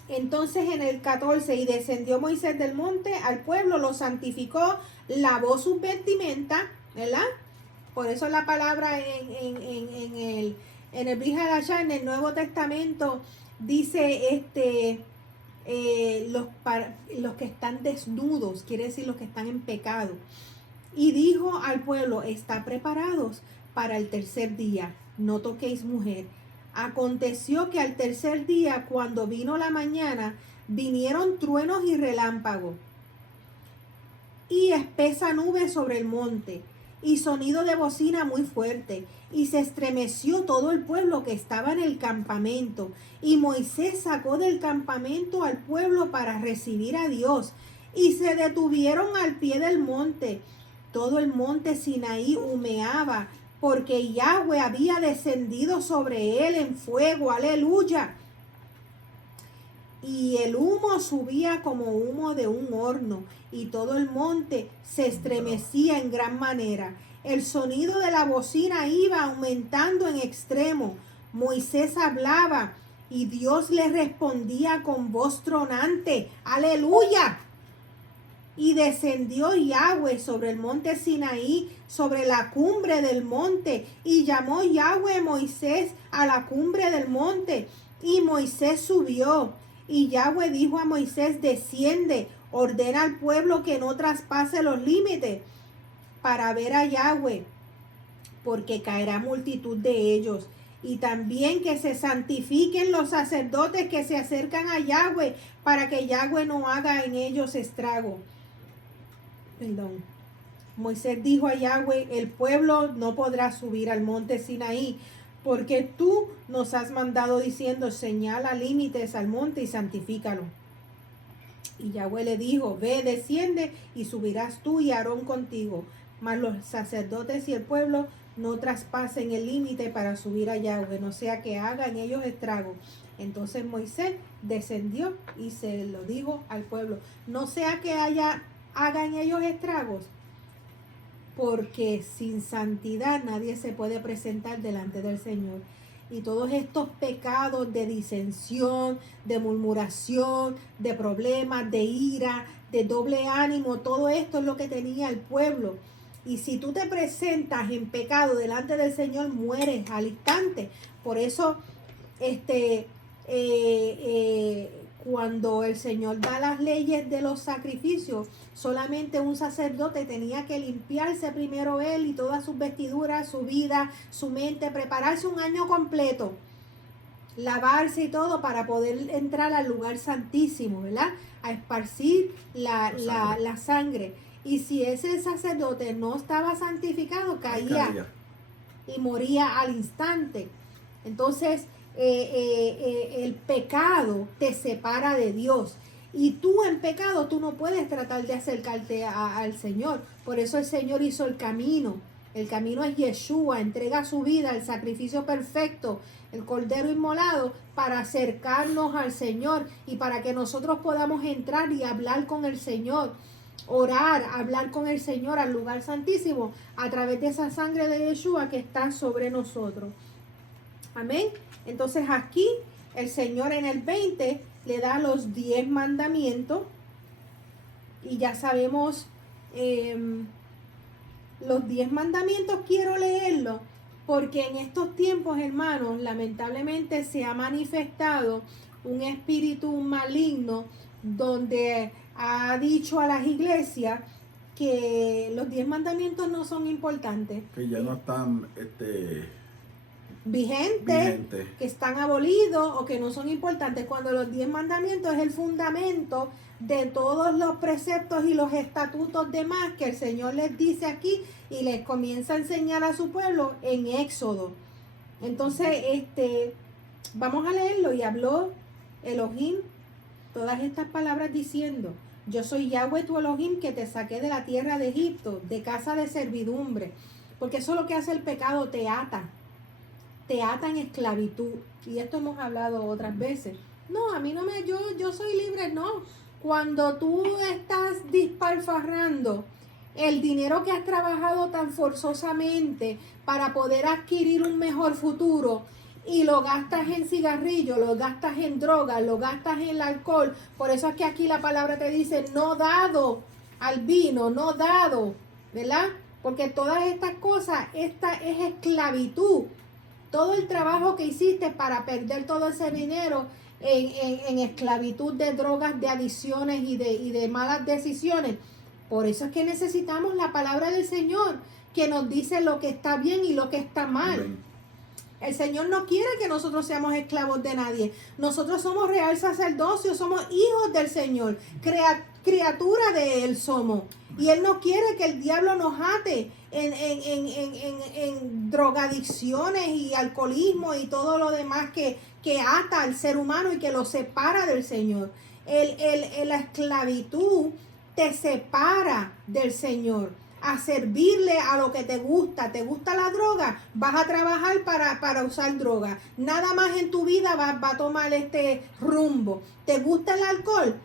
Entonces en el 14, y descendió Moisés del monte al pueblo, lo santificó, lavó sus vestimentas, ¿verdad? Por eso la palabra en el Brit Hadashah, en el Nuevo Testamento, dice los que están desnudos, quiere decir los que están en pecado. Y dijo al pueblo, está preparados para el tercer día, no toquéis mujer. Aconteció que al tercer día, cuando vino la mañana, vinieron truenos y relámpagos, y espesa nube sobre el monte, y sonido de bocina muy fuerte, y se estremeció todo el pueblo que estaba en el campamento. Y Moisés sacó del campamento al pueblo para recibir a Dios, y se detuvieron al pie del monte. Todo el monte Sinaí humeaba, porque Yahweh había descendido sobre él en fuego, aleluya. Y el humo subía como humo de un horno, y todo el monte se estremecía en gran manera. El sonido de la bocina iba aumentando en extremo. Moisés hablaba, y Dios le respondía con voz tronante, aleluya. Y descendió Yahweh sobre el monte Sinaí, sobre la cumbre del monte, y llamó Yahweh a Moisés a la cumbre del monte, y Moisés subió. Y Yahweh dijo a Moisés, desciende, ordena al pueblo que no traspase los límites para ver a Yahweh, porque caerá multitud de ellos. Y también que se santifiquen los sacerdotes que se acercan a Yahweh, para que Yahweh no haga en ellos estrago. Moisés dijo a Yahweh, el pueblo no podrá subir al monte Sinaí, porque tú nos has mandado diciendo, señala límites al monte y santifícalo. Y Yahweh le dijo, ve, desciende y subirás tú y Aarón contigo, mas los sacerdotes y el pueblo no traspasen el límite para subir a Yahweh, no sea que hagan ellos estrago. Entonces Moisés descendió y se lo dijo al pueblo, no sea que hagan ellos estragos, porque sin santidad nadie se puede presentar delante del Señor. Y todos estos pecados de disensión, de murmuración, de problemas, de ira, de doble ánimo, todo esto es lo que tenía el pueblo. Y si tú te presentas en pecado delante del Señor, mueres al instante. Por eso, cuando el Señor da las leyes de los sacrificios, solamente un sacerdote tenía que limpiarse primero él y todas sus vestiduras, su vida, su mente, prepararse un año completo, lavarse y todo para poder entrar al lugar santísimo, ¿verdad? A esparcir la sangre. Y si ese sacerdote no estaba santificado, caía y moría al instante. Entonces, el pecado te separa de Dios. Y tú en pecado, tú no puedes tratar de acercarte al Señor. Por eso el Señor hizo el camino. El camino es Yeshua, entrega su vida, el sacrificio perfecto, el cordero inmolado, para acercarnos al Señor y para que nosotros podamos entrar y hablar con el Señor. orar, hablar con el Señor al lugar santísimo a través de esa sangre de Yeshua que está sobre nosotros. Amén. Entonces aquí el Señor en el 20 le da los 10 mandamientos y ya sabemos los 10 mandamientos. Quiero leerlo porque en estos tiempos, hermanos, lamentablemente se ha manifestado un espíritu maligno donde ha dicho a las iglesias que los 10 mandamientos no son importantes. Que ya no están vigentes, que están abolidos o que no son importantes, cuando los 10 mandamientos es el fundamento de todos los preceptos y los estatutos demás que el Señor les dice aquí y les comienza a enseñar a su pueblo en Éxodo. Entonces, vamos a leerlo. Y habló Elohim todas estas palabras diciendo: yo soy Yahweh tu Elohim, que te saqué de la tierra de Egipto, de casa de servidumbre. Porque eso es lo que hace el pecado, te ata en esclavitud. Y esto hemos hablado otras veces. No, a mí no me, yo soy libre, no. Cuando tú estás despilfarrando el dinero que has trabajado tan forzosamente para poder adquirir un mejor futuro y lo gastas en cigarrillos, lo gastas en drogas, lo gastas en el alcohol, por eso es que aquí la palabra te dice no dado al vino, no dado, ¿verdad? Porque todas estas cosas, esta es esclavitud. Todo el trabajo que hiciste para perder todo ese dinero en esclavitud de drogas, de adicciones y de malas decisiones. Por eso es que necesitamos la palabra del Señor, que nos dice lo que está bien y lo que está mal. Amén. El Señor no quiere que nosotros seamos esclavos de nadie. Nosotros somos real sacerdocio, somos hijos del Señor, criatura de Él somos. Y Él no quiere que el diablo nos ate en drogadicciones y alcoholismo y todo lo demás que ata al ser humano y que lo separa del Señor. La esclavitud te separa del Señor, a servirle a lo que te gusta. ¿Te gusta la droga? Vas a trabajar para usar droga. Nada más en tu vida va a tomar este rumbo. ¿Te gusta el alcohol?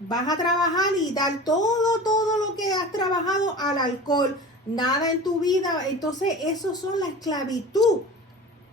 Vas a trabajar y dar todo lo que has trabajado al alcohol. Nada en tu vida. Entonces, eso son la esclavitud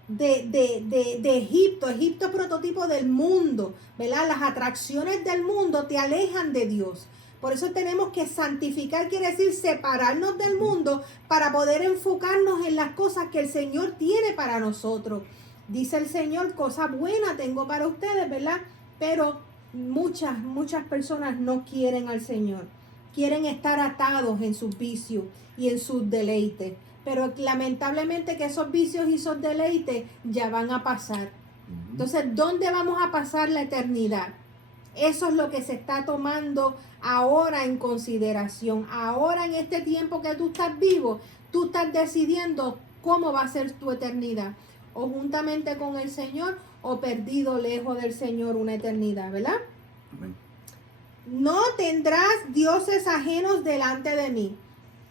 de Egipto. Egipto es prototipo del mundo, ¿verdad? Las atracciones del mundo te alejan de Dios. Por eso tenemos que santificar, quiere decir separarnos del mundo para poder enfocarnos en las cosas que el Señor tiene para nosotros. Dice el Señor, cosa buena tengo para ustedes, ¿verdad? Pero muchas personas no quieren al Señor. Quieren estar atados en sus vicios y en sus deleites. Pero lamentablemente que esos vicios y esos deleites ya van a pasar. Entonces, ¿dónde vamos a pasar la eternidad? Eso es lo que se está tomando ahora en consideración. Ahora en este tiempo que tú estás vivo, tú estás decidiendo cómo va a ser tu eternidad. O juntamente con el Señor o perdido lejos del Señor una eternidad, ¿verdad? Amén. No tendrás dioses ajenos delante de mí.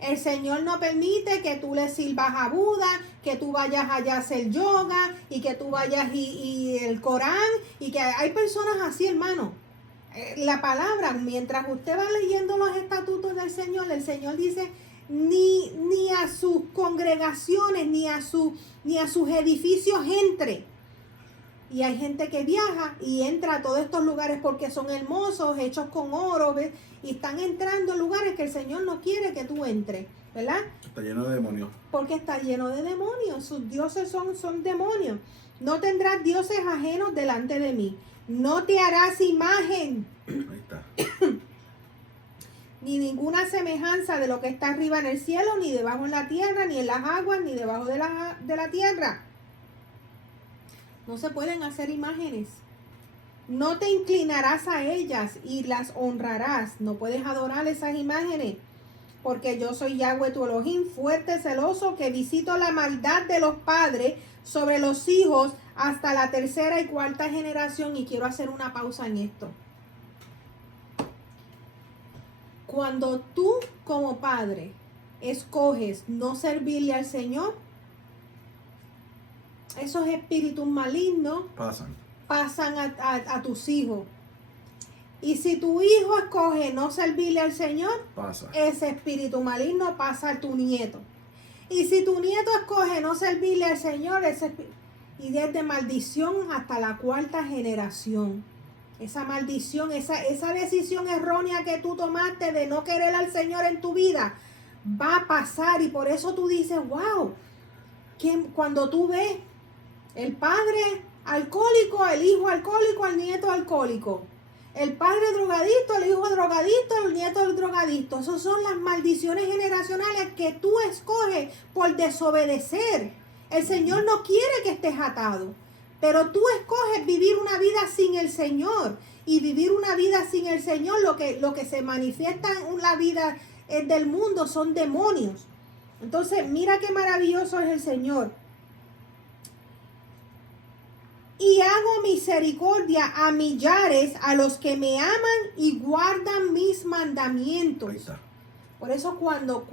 El Señor no permite que tú le sirvas a Buda, que tú vayas allá a hacer yoga y que tú vayas y el Corán. Y que hay personas así, hermano. La palabra, mientras usted va leyendo los estatutos del Señor, el Señor dice, ni a sus congregaciones, ni a sus edificios entre. Y hay gente que viaja y entra a todos estos lugares porque son hermosos, hechos con oro, ¿ves? Y están entrando en lugares que el Señor no quiere que tú entres, ¿verdad? Está lleno de demonios. Porque está lleno de demonios, sus dioses son demonios. No tendrás dioses ajenos delante de mí. No te harás imagen. Ahí está. Ni ninguna semejanza de lo que está arriba en el cielo, ni debajo en la tierra, ni en las aguas, ni debajo de la tierra. No se pueden hacer imágenes. No te inclinarás a ellas y las honrarás. No puedes adorar esas imágenes. Porque yo soy Yahweh tu Elohim, fuerte, celoso, que visito la maldad de los padres sobre los hijos hasta la tercera y cuarta generación. Y quiero hacer una pausa en esto. Cuando tú como padre escoges no servirle al Señor, esos espíritus malignos pasan a tus hijos. Y si tu hijo escoge no servirle al Señor, Pasa. ese espíritu maligno pasa a tu nieto. Y si tu nieto escoge no servirle al Señor, y desde maldición hasta la 4ª generación. Esa maldición, esa decisión errónea que tú tomaste de no querer al Señor en tu vida, va a pasar. Y por eso tú dices, wow, que cuando tú ves el padre alcohólico, el hijo alcohólico, el nieto alcohólico, el padre drogadicto, el hijo drogadicto, el nieto drogadicto. Esas son las maldiciones generacionales que tú escoges por desobedecer. El Señor no quiere que estés atado, pero tú escoges vivir una vida sin el Señor. Y vivir una vida sin el Señor, lo que se manifiesta en la vida del mundo son demonios. Entonces, mira qué maravilloso es el Señor. Y hago misericordia a millares, a los que me aman y guardan mis mandamientos. Ahí está. Por eso cuando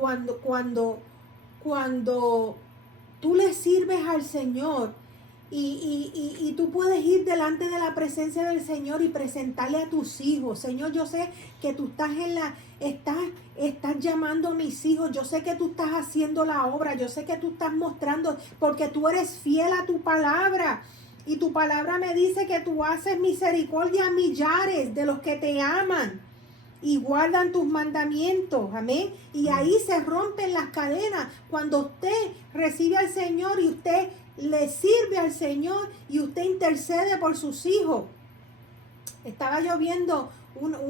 tú le sirves al Señor y tú puedes ir delante de la presencia del Señor y presentarle a tus hijos. Señor, yo sé que tú estás llamando a mis hijos. Yo sé que tú estás haciendo la obra. Yo sé que tú estás mostrando, porque tú eres fiel a tu palabra. Y tu palabra me dice que tú haces misericordia a millares de los que te aman y guardan tus mandamientos. Amén. Y ahí se rompen las cadenas. Cuando usted recibe al Señor y usted le sirve al Señor y usted intercede por sus hijos. Estaba yo viendo una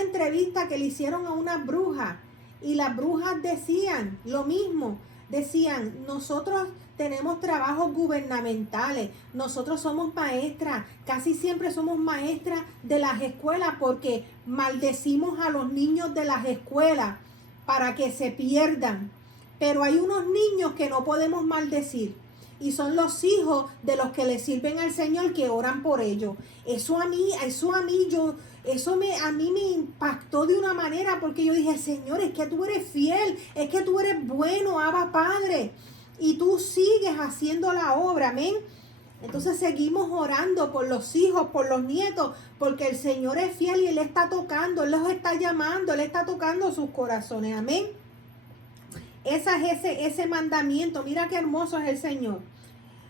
entrevista que le hicieron a una bruja, y las brujas decían lo mismo. Decían, nosotros tenemos trabajos gubernamentales, nosotros somos maestras, casi siempre somos maestras de las escuelas, porque maldecimos a los niños de las escuelas para que se pierdan. Pero hay unos niños que no podemos maldecir, y son los hijos de los que le sirven al Señor, que oran por ellos. Eso a mí me impactó de una manera, porque yo dije, Señor, es que tú eres fiel, es que tú eres bueno, Abba Padre, y tú sigues haciendo la obra. Amén. Entonces seguimos orando por los hijos, por los nietos, porque el Señor es fiel y Él está tocando, Él los está llamando, Él está tocando sus corazones. Amén. Ese mandamiento, mira qué hermoso es el Señor.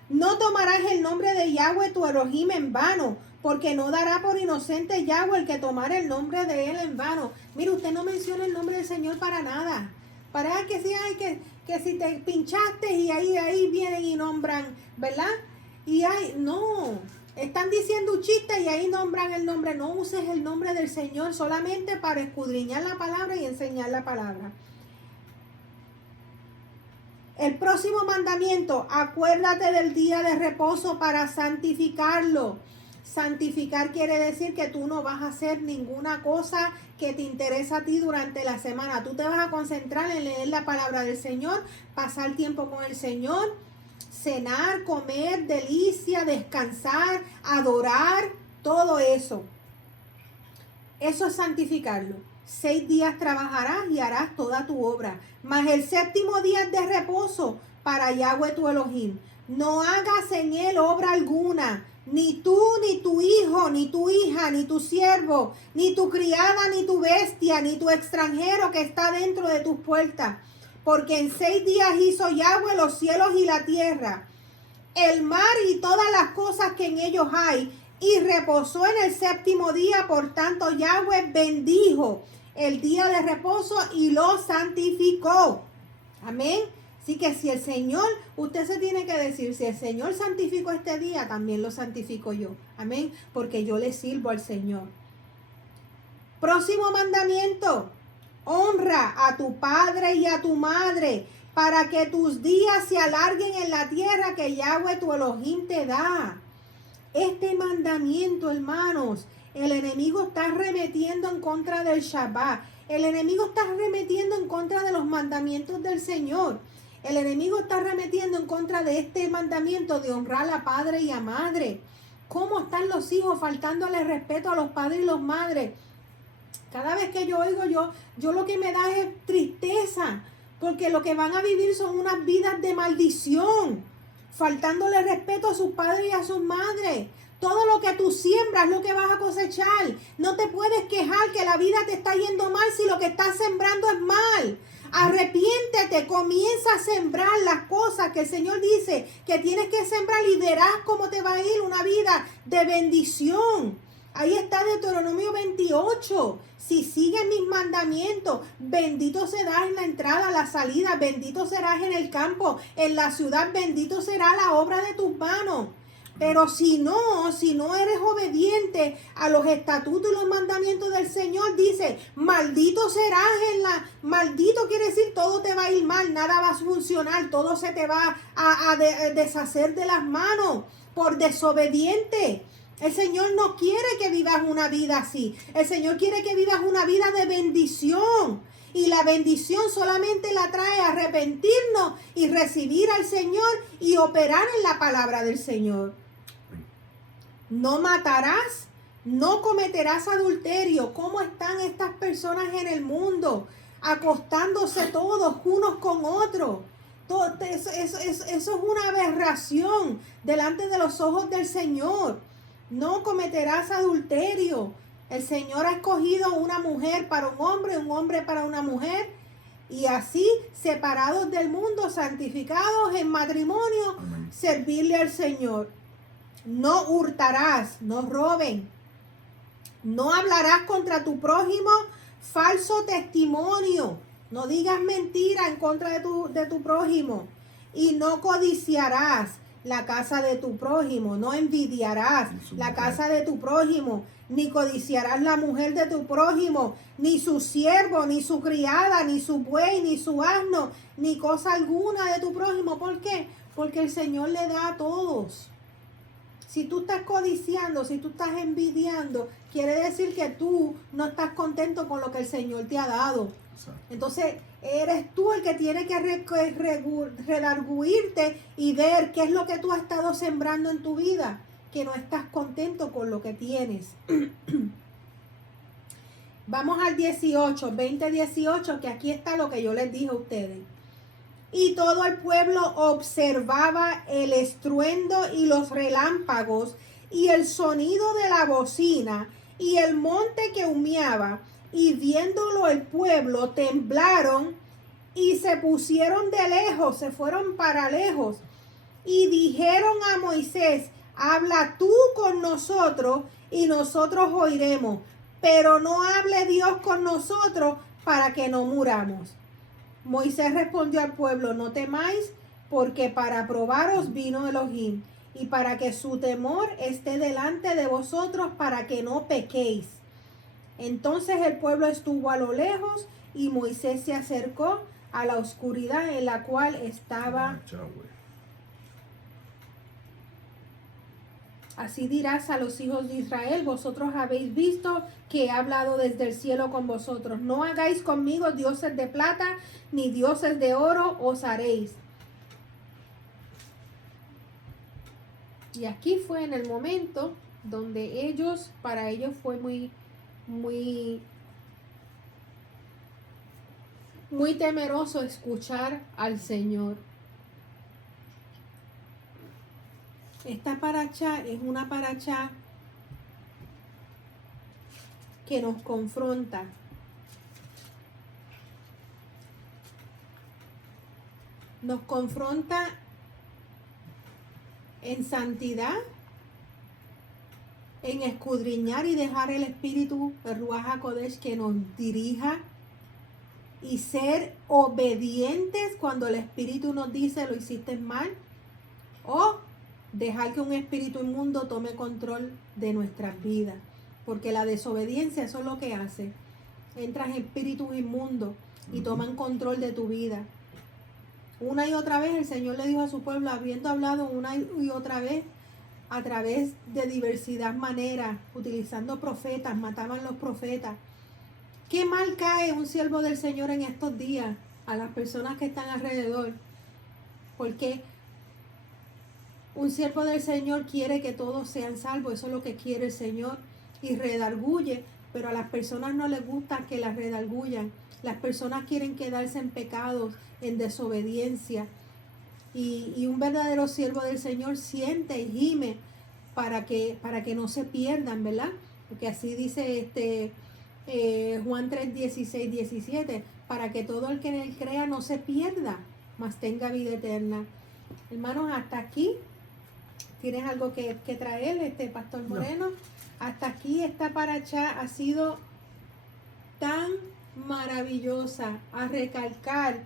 No tomarás el nombre de Yahweh tu Elohim en vano, porque no dará por inocente Yahweh el que tomare el nombre de él en vano. Mire, usted no menciona el nombre del Señor para nada. Para que si hay que si te pinchaste y ahí vienen y nombran, ¿verdad? No, están diciendo un chiste y ahí nombran el nombre. No uses el nombre del Señor solamente para escudriñar la palabra y enseñar la palabra. El próximo mandamiento, acuérdate del día de reposo para santificarlo. Santificar quiere decir que tú no vas a hacer ninguna cosa que te interesa a ti durante la semana. Tú te vas a concentrar en leer la palabra del Señor, pasar tiempo con el Señor, cenar, comer, delicia, descansar, adorar, todo eso. Eso es santificarlo. 6 días trabajarás y harás toda tu obra, mas el 7º día es de reposo para Yahweh tu Elohim. No hagas en él obra alguna, ni tú, ni tu hijo, ni tu hija, ni tu siervo, ni tu criada, ni tu bestia, ni tu extranjero que está dentro de tus puertas. Porque en 6 días hizo Yahweh los cielos y la tierra, el mar y todas las cosas que en ellos hay, y reposó en el 7º día. Por tanto, Yahweh bendijo el día de reposo y lo santificó. Amén. Así que si el Señor, usted se tiene que decir, si el Señor santificó este día, también lo santifico yo. Amén. Porque yo le sirvo al Señor. Próximo mandamiento. Honra a tu padre y a tu madre, para que tus días se alarguen en la tierra que Yahweh tu Elohim te da. Este mandamiento, hermanos, el enemigo está arremetiendo en contra del Shabbat. El enemigo está arremetiendo en contra de los mandamientos del Señor. El enemigo está arremetiendo en contra de este mandamiento de honrar a padre y a madre. ¿Cómo están los hijos faltándole respeto a los padres y las madres? Cada vez que yo oigo, yo lo que me da es tristeza, porque lo que van a vivir son unas vidas de maldición, faltándole respeto a sus padres y a sus madres. Todo lo que tú siembras es lo que vas a cosechar. No te puedes quejar que la vida te está yendo mal si lo que estás sembrando es mal. Arrepiéntete, comienza a sembrar las cosas que el Señor dice que tienes que sembrar y verás cómo te va a ir una vida de bendición. Ahí está Deuteronomio 28. Si sigues mis mandamientos, bendito serás en la entrada, la salida, bendito serás en el campo, en la ciudad, bendito será la obra de tus manos. Pero si no eres obediente a los estatutos y los mandamientos del Señor, dice, maldito serás maldito quiere decir todo te va a ir mal, nada va a funcionar, todo se te va a deshacer de las manos por desobediente. El Señor no quiere que vivas una vida así. El Señor quiere que vivas una vida de bendición. Y la bendición solamente la trae arrepentirnos y recibir al Señor y operar en la palabra del Señor. No matarás, no cometerás adulterio. ¿Cómo están estas personas en el mundo? Acostándose todos unos con otros. Eso es una aberración delante de los ojos del Señor. No cometerás adulterio. El Señor ha escogido una mujer para un hombre para una mujer. Y así, separados del mundo, santificados en matrimonio, amén, servirle al Señor. No hurtarás, no roben. No hablarás contra tu prójimo falso testimonio. No digas mentira en contra de tu prójimo. Y no codiciarás la casa de tu prójimo. No envidiarás la casa de tu prójimo. Ni codiciarás la mujer de tu prójimo. Ni su siervo, ni su criada, ni su buey, ni su asno, ni cosa alguna de tu prójimo. ¿Por qué? Porque el Señor le da a todos. Si tú estás codiciando, si tú estás envidiando, quiere decir que tú no estás contento con lo que el Señor te ha dado. Exacto. Entonces, eres tú el que tiene que redarguirte y ver qué es lo que tú has estado sembrando en tu vida, que no estás contento con lo que tienes. Vamos al 18, 20-18, que aquí está lo que yo les dije a ustedes. Y todo el pueblo observaba el estruendo y los relámpagos y el sonido de la bocina y el monte que humeaba, y viéndolo el pueblo temblaron y se pusieron de lejos, se fueron para lejos y dijeron a Moisés, habla tú con nosotros y nosotros oiremos, pero no hable Dios con nosotros para que no muramos. Moisés respondió al pueblo, no temáis, porque para probaros vino Elohim, y para que su temor esté delante de vosotros, para que no pequéis. Entonces el pueblo estuvo a lo lejos, y Moisés se acercó a la oscuridad en la cual estaba. Así dirás a los hijos de Israel, vosotros habéis visto que he hablado desde el cielo con vosotros. No hagáis conmigo dioses de plata, ni dioses de oro os haréis. Y aquí fue en el momento donde para ellos fue muy temeroso escuchar al Señor. Esta paracha es una paracha que nos confronta. Nos confronta en santidad, en escudriñar y dejar el Espíritu, el Ruach HaKodesh, que nos dirija, y ser obedientes cuando el Espíritu nos dice lo hiciste mal, o dejar que un espíritu inmundo tome control de nuestras vidas, porque la desobediencia, eso es lo que hace. Entran espíritus inmundos y toman control de tu vida. Una y otra vez el Señor le dijo a su pueblo, habiendo hablado una y otra vez a través de diversidad maneras, utilizando profetas, mataban los profetas. ¿Qué mal cae un siervo del Señor en estos días a las personas que están alrededor? Porque un siervo del Señor quiere que todos sean salvos, eso es lo que quiere el Señor, y redarguye, pero a las personas no les gusta que las redargullan. Las personas quieren quedarse en pecados, en desobediencia, y un verdadero siervo del Señor siente y gime para que no se pierdan, ¿verdad? Porque así dice Juan 3, 16, 17, para que todo el que en él crea no se pierda, mas tenga vida eterna. Hermanos, hasta aquí, ¿tienes algo que traer, Pastor Moreno? No. Hasta aquí esta paracha ha sido tan maravillosa, a recalcar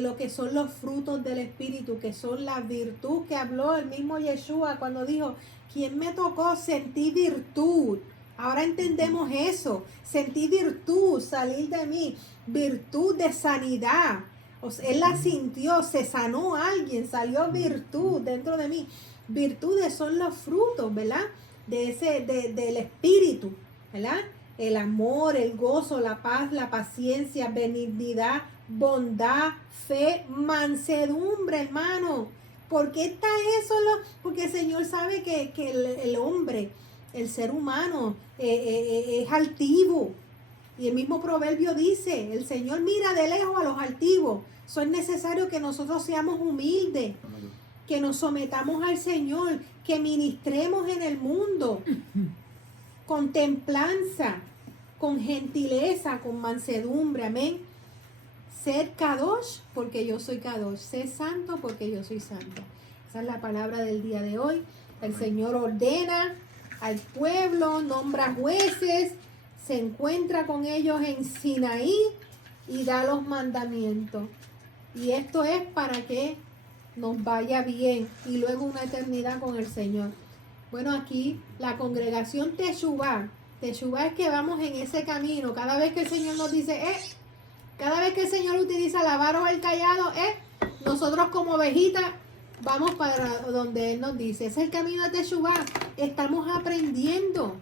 lo que son los frutos del Espíritu, que son la virtud que habló el mismo Yeshua cuando dijo, ¿quién me tocó? Sentí virtud. Ahora entendemos eso, sentí virtud salir de mí, virtud de sanidad. O sea, él la sintió, se sanó alguien, salió virtud dentro de mí. Virtudes son los frutos, ¿verdad? Del Espíritu, ¿verdad? El amor, el gozo, la paz, la paciencia, benignidad, bondad, fe, mansedumbre, hermano. ¿Por qué está eso? Porque el Señor sabe que el hombre, el ser humano, es altivo. Y el mismo proverbio dice, el Señor mira de lejos a los altivos. Eso es necesario que nosotros seamos humildes, que nos sometamos al Señor, que ministremos en el mundo con templanza, con gentileza, con mansedumbre, amén. Ser kadosh porque yo soy kadosh, ser santo porque yo soy santo. Esa es la palabra del día de hoy. El Señor ordena al pueblo, nombra jueces, se encuentra con ellos en Sinaí y da los mandamientos. Y esto es para que nos vaya bien y luego una eternidad con el Señor. Bueno, aquí la congregación Teshuvah es que vamos en ese camino. Cada vez que el Señor nos dice, cada vez que el Señor utiliza la vara o el callado, nosotros como ovejitas vamos para donde Él nos dice. Ese es el camino de Teshuvah. Estamos aprendiendo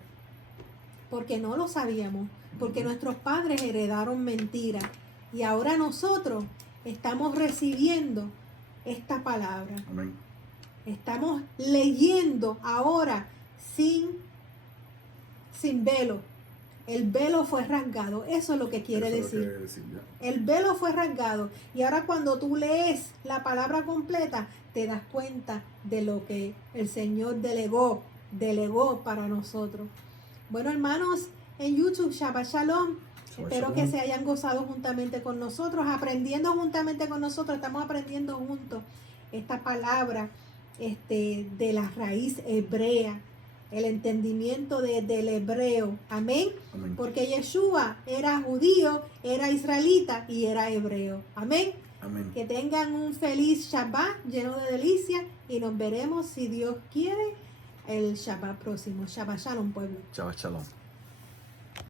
porque no lo sabíamos, porque nuestros padres heredaron mentiras y ahora nosotros estamos recibiendo esta palabra. Amén. Estamos leyendo ahora sin velo. El velo fue rasgado. Eso es lo que quiere decir. El velo fue rasgado. Y ahora cuando tú lees la palabra completa, te das cuenta de lo que el Señor delegó para nosotros. Bueno, hermanos, en YouTube, Shabbat Shalom. Espero que se hayan gozado juntamente con nosotros, aprendiendo juntamente con nosotros. Estamos aprendiendo juntos esta palabra de la raíz hebrea, el entendimiento del hebreo. Amén. Amén. Porque Yeshua era judío, era israelita y era hebreo. Amén. Amén. Que tengan un feliz Shabbat lleno de delicias y nos veremos, si Dios quiere, el Shabbat próximo. Shabbat Shalom, pueblo. Shabbat Shalom.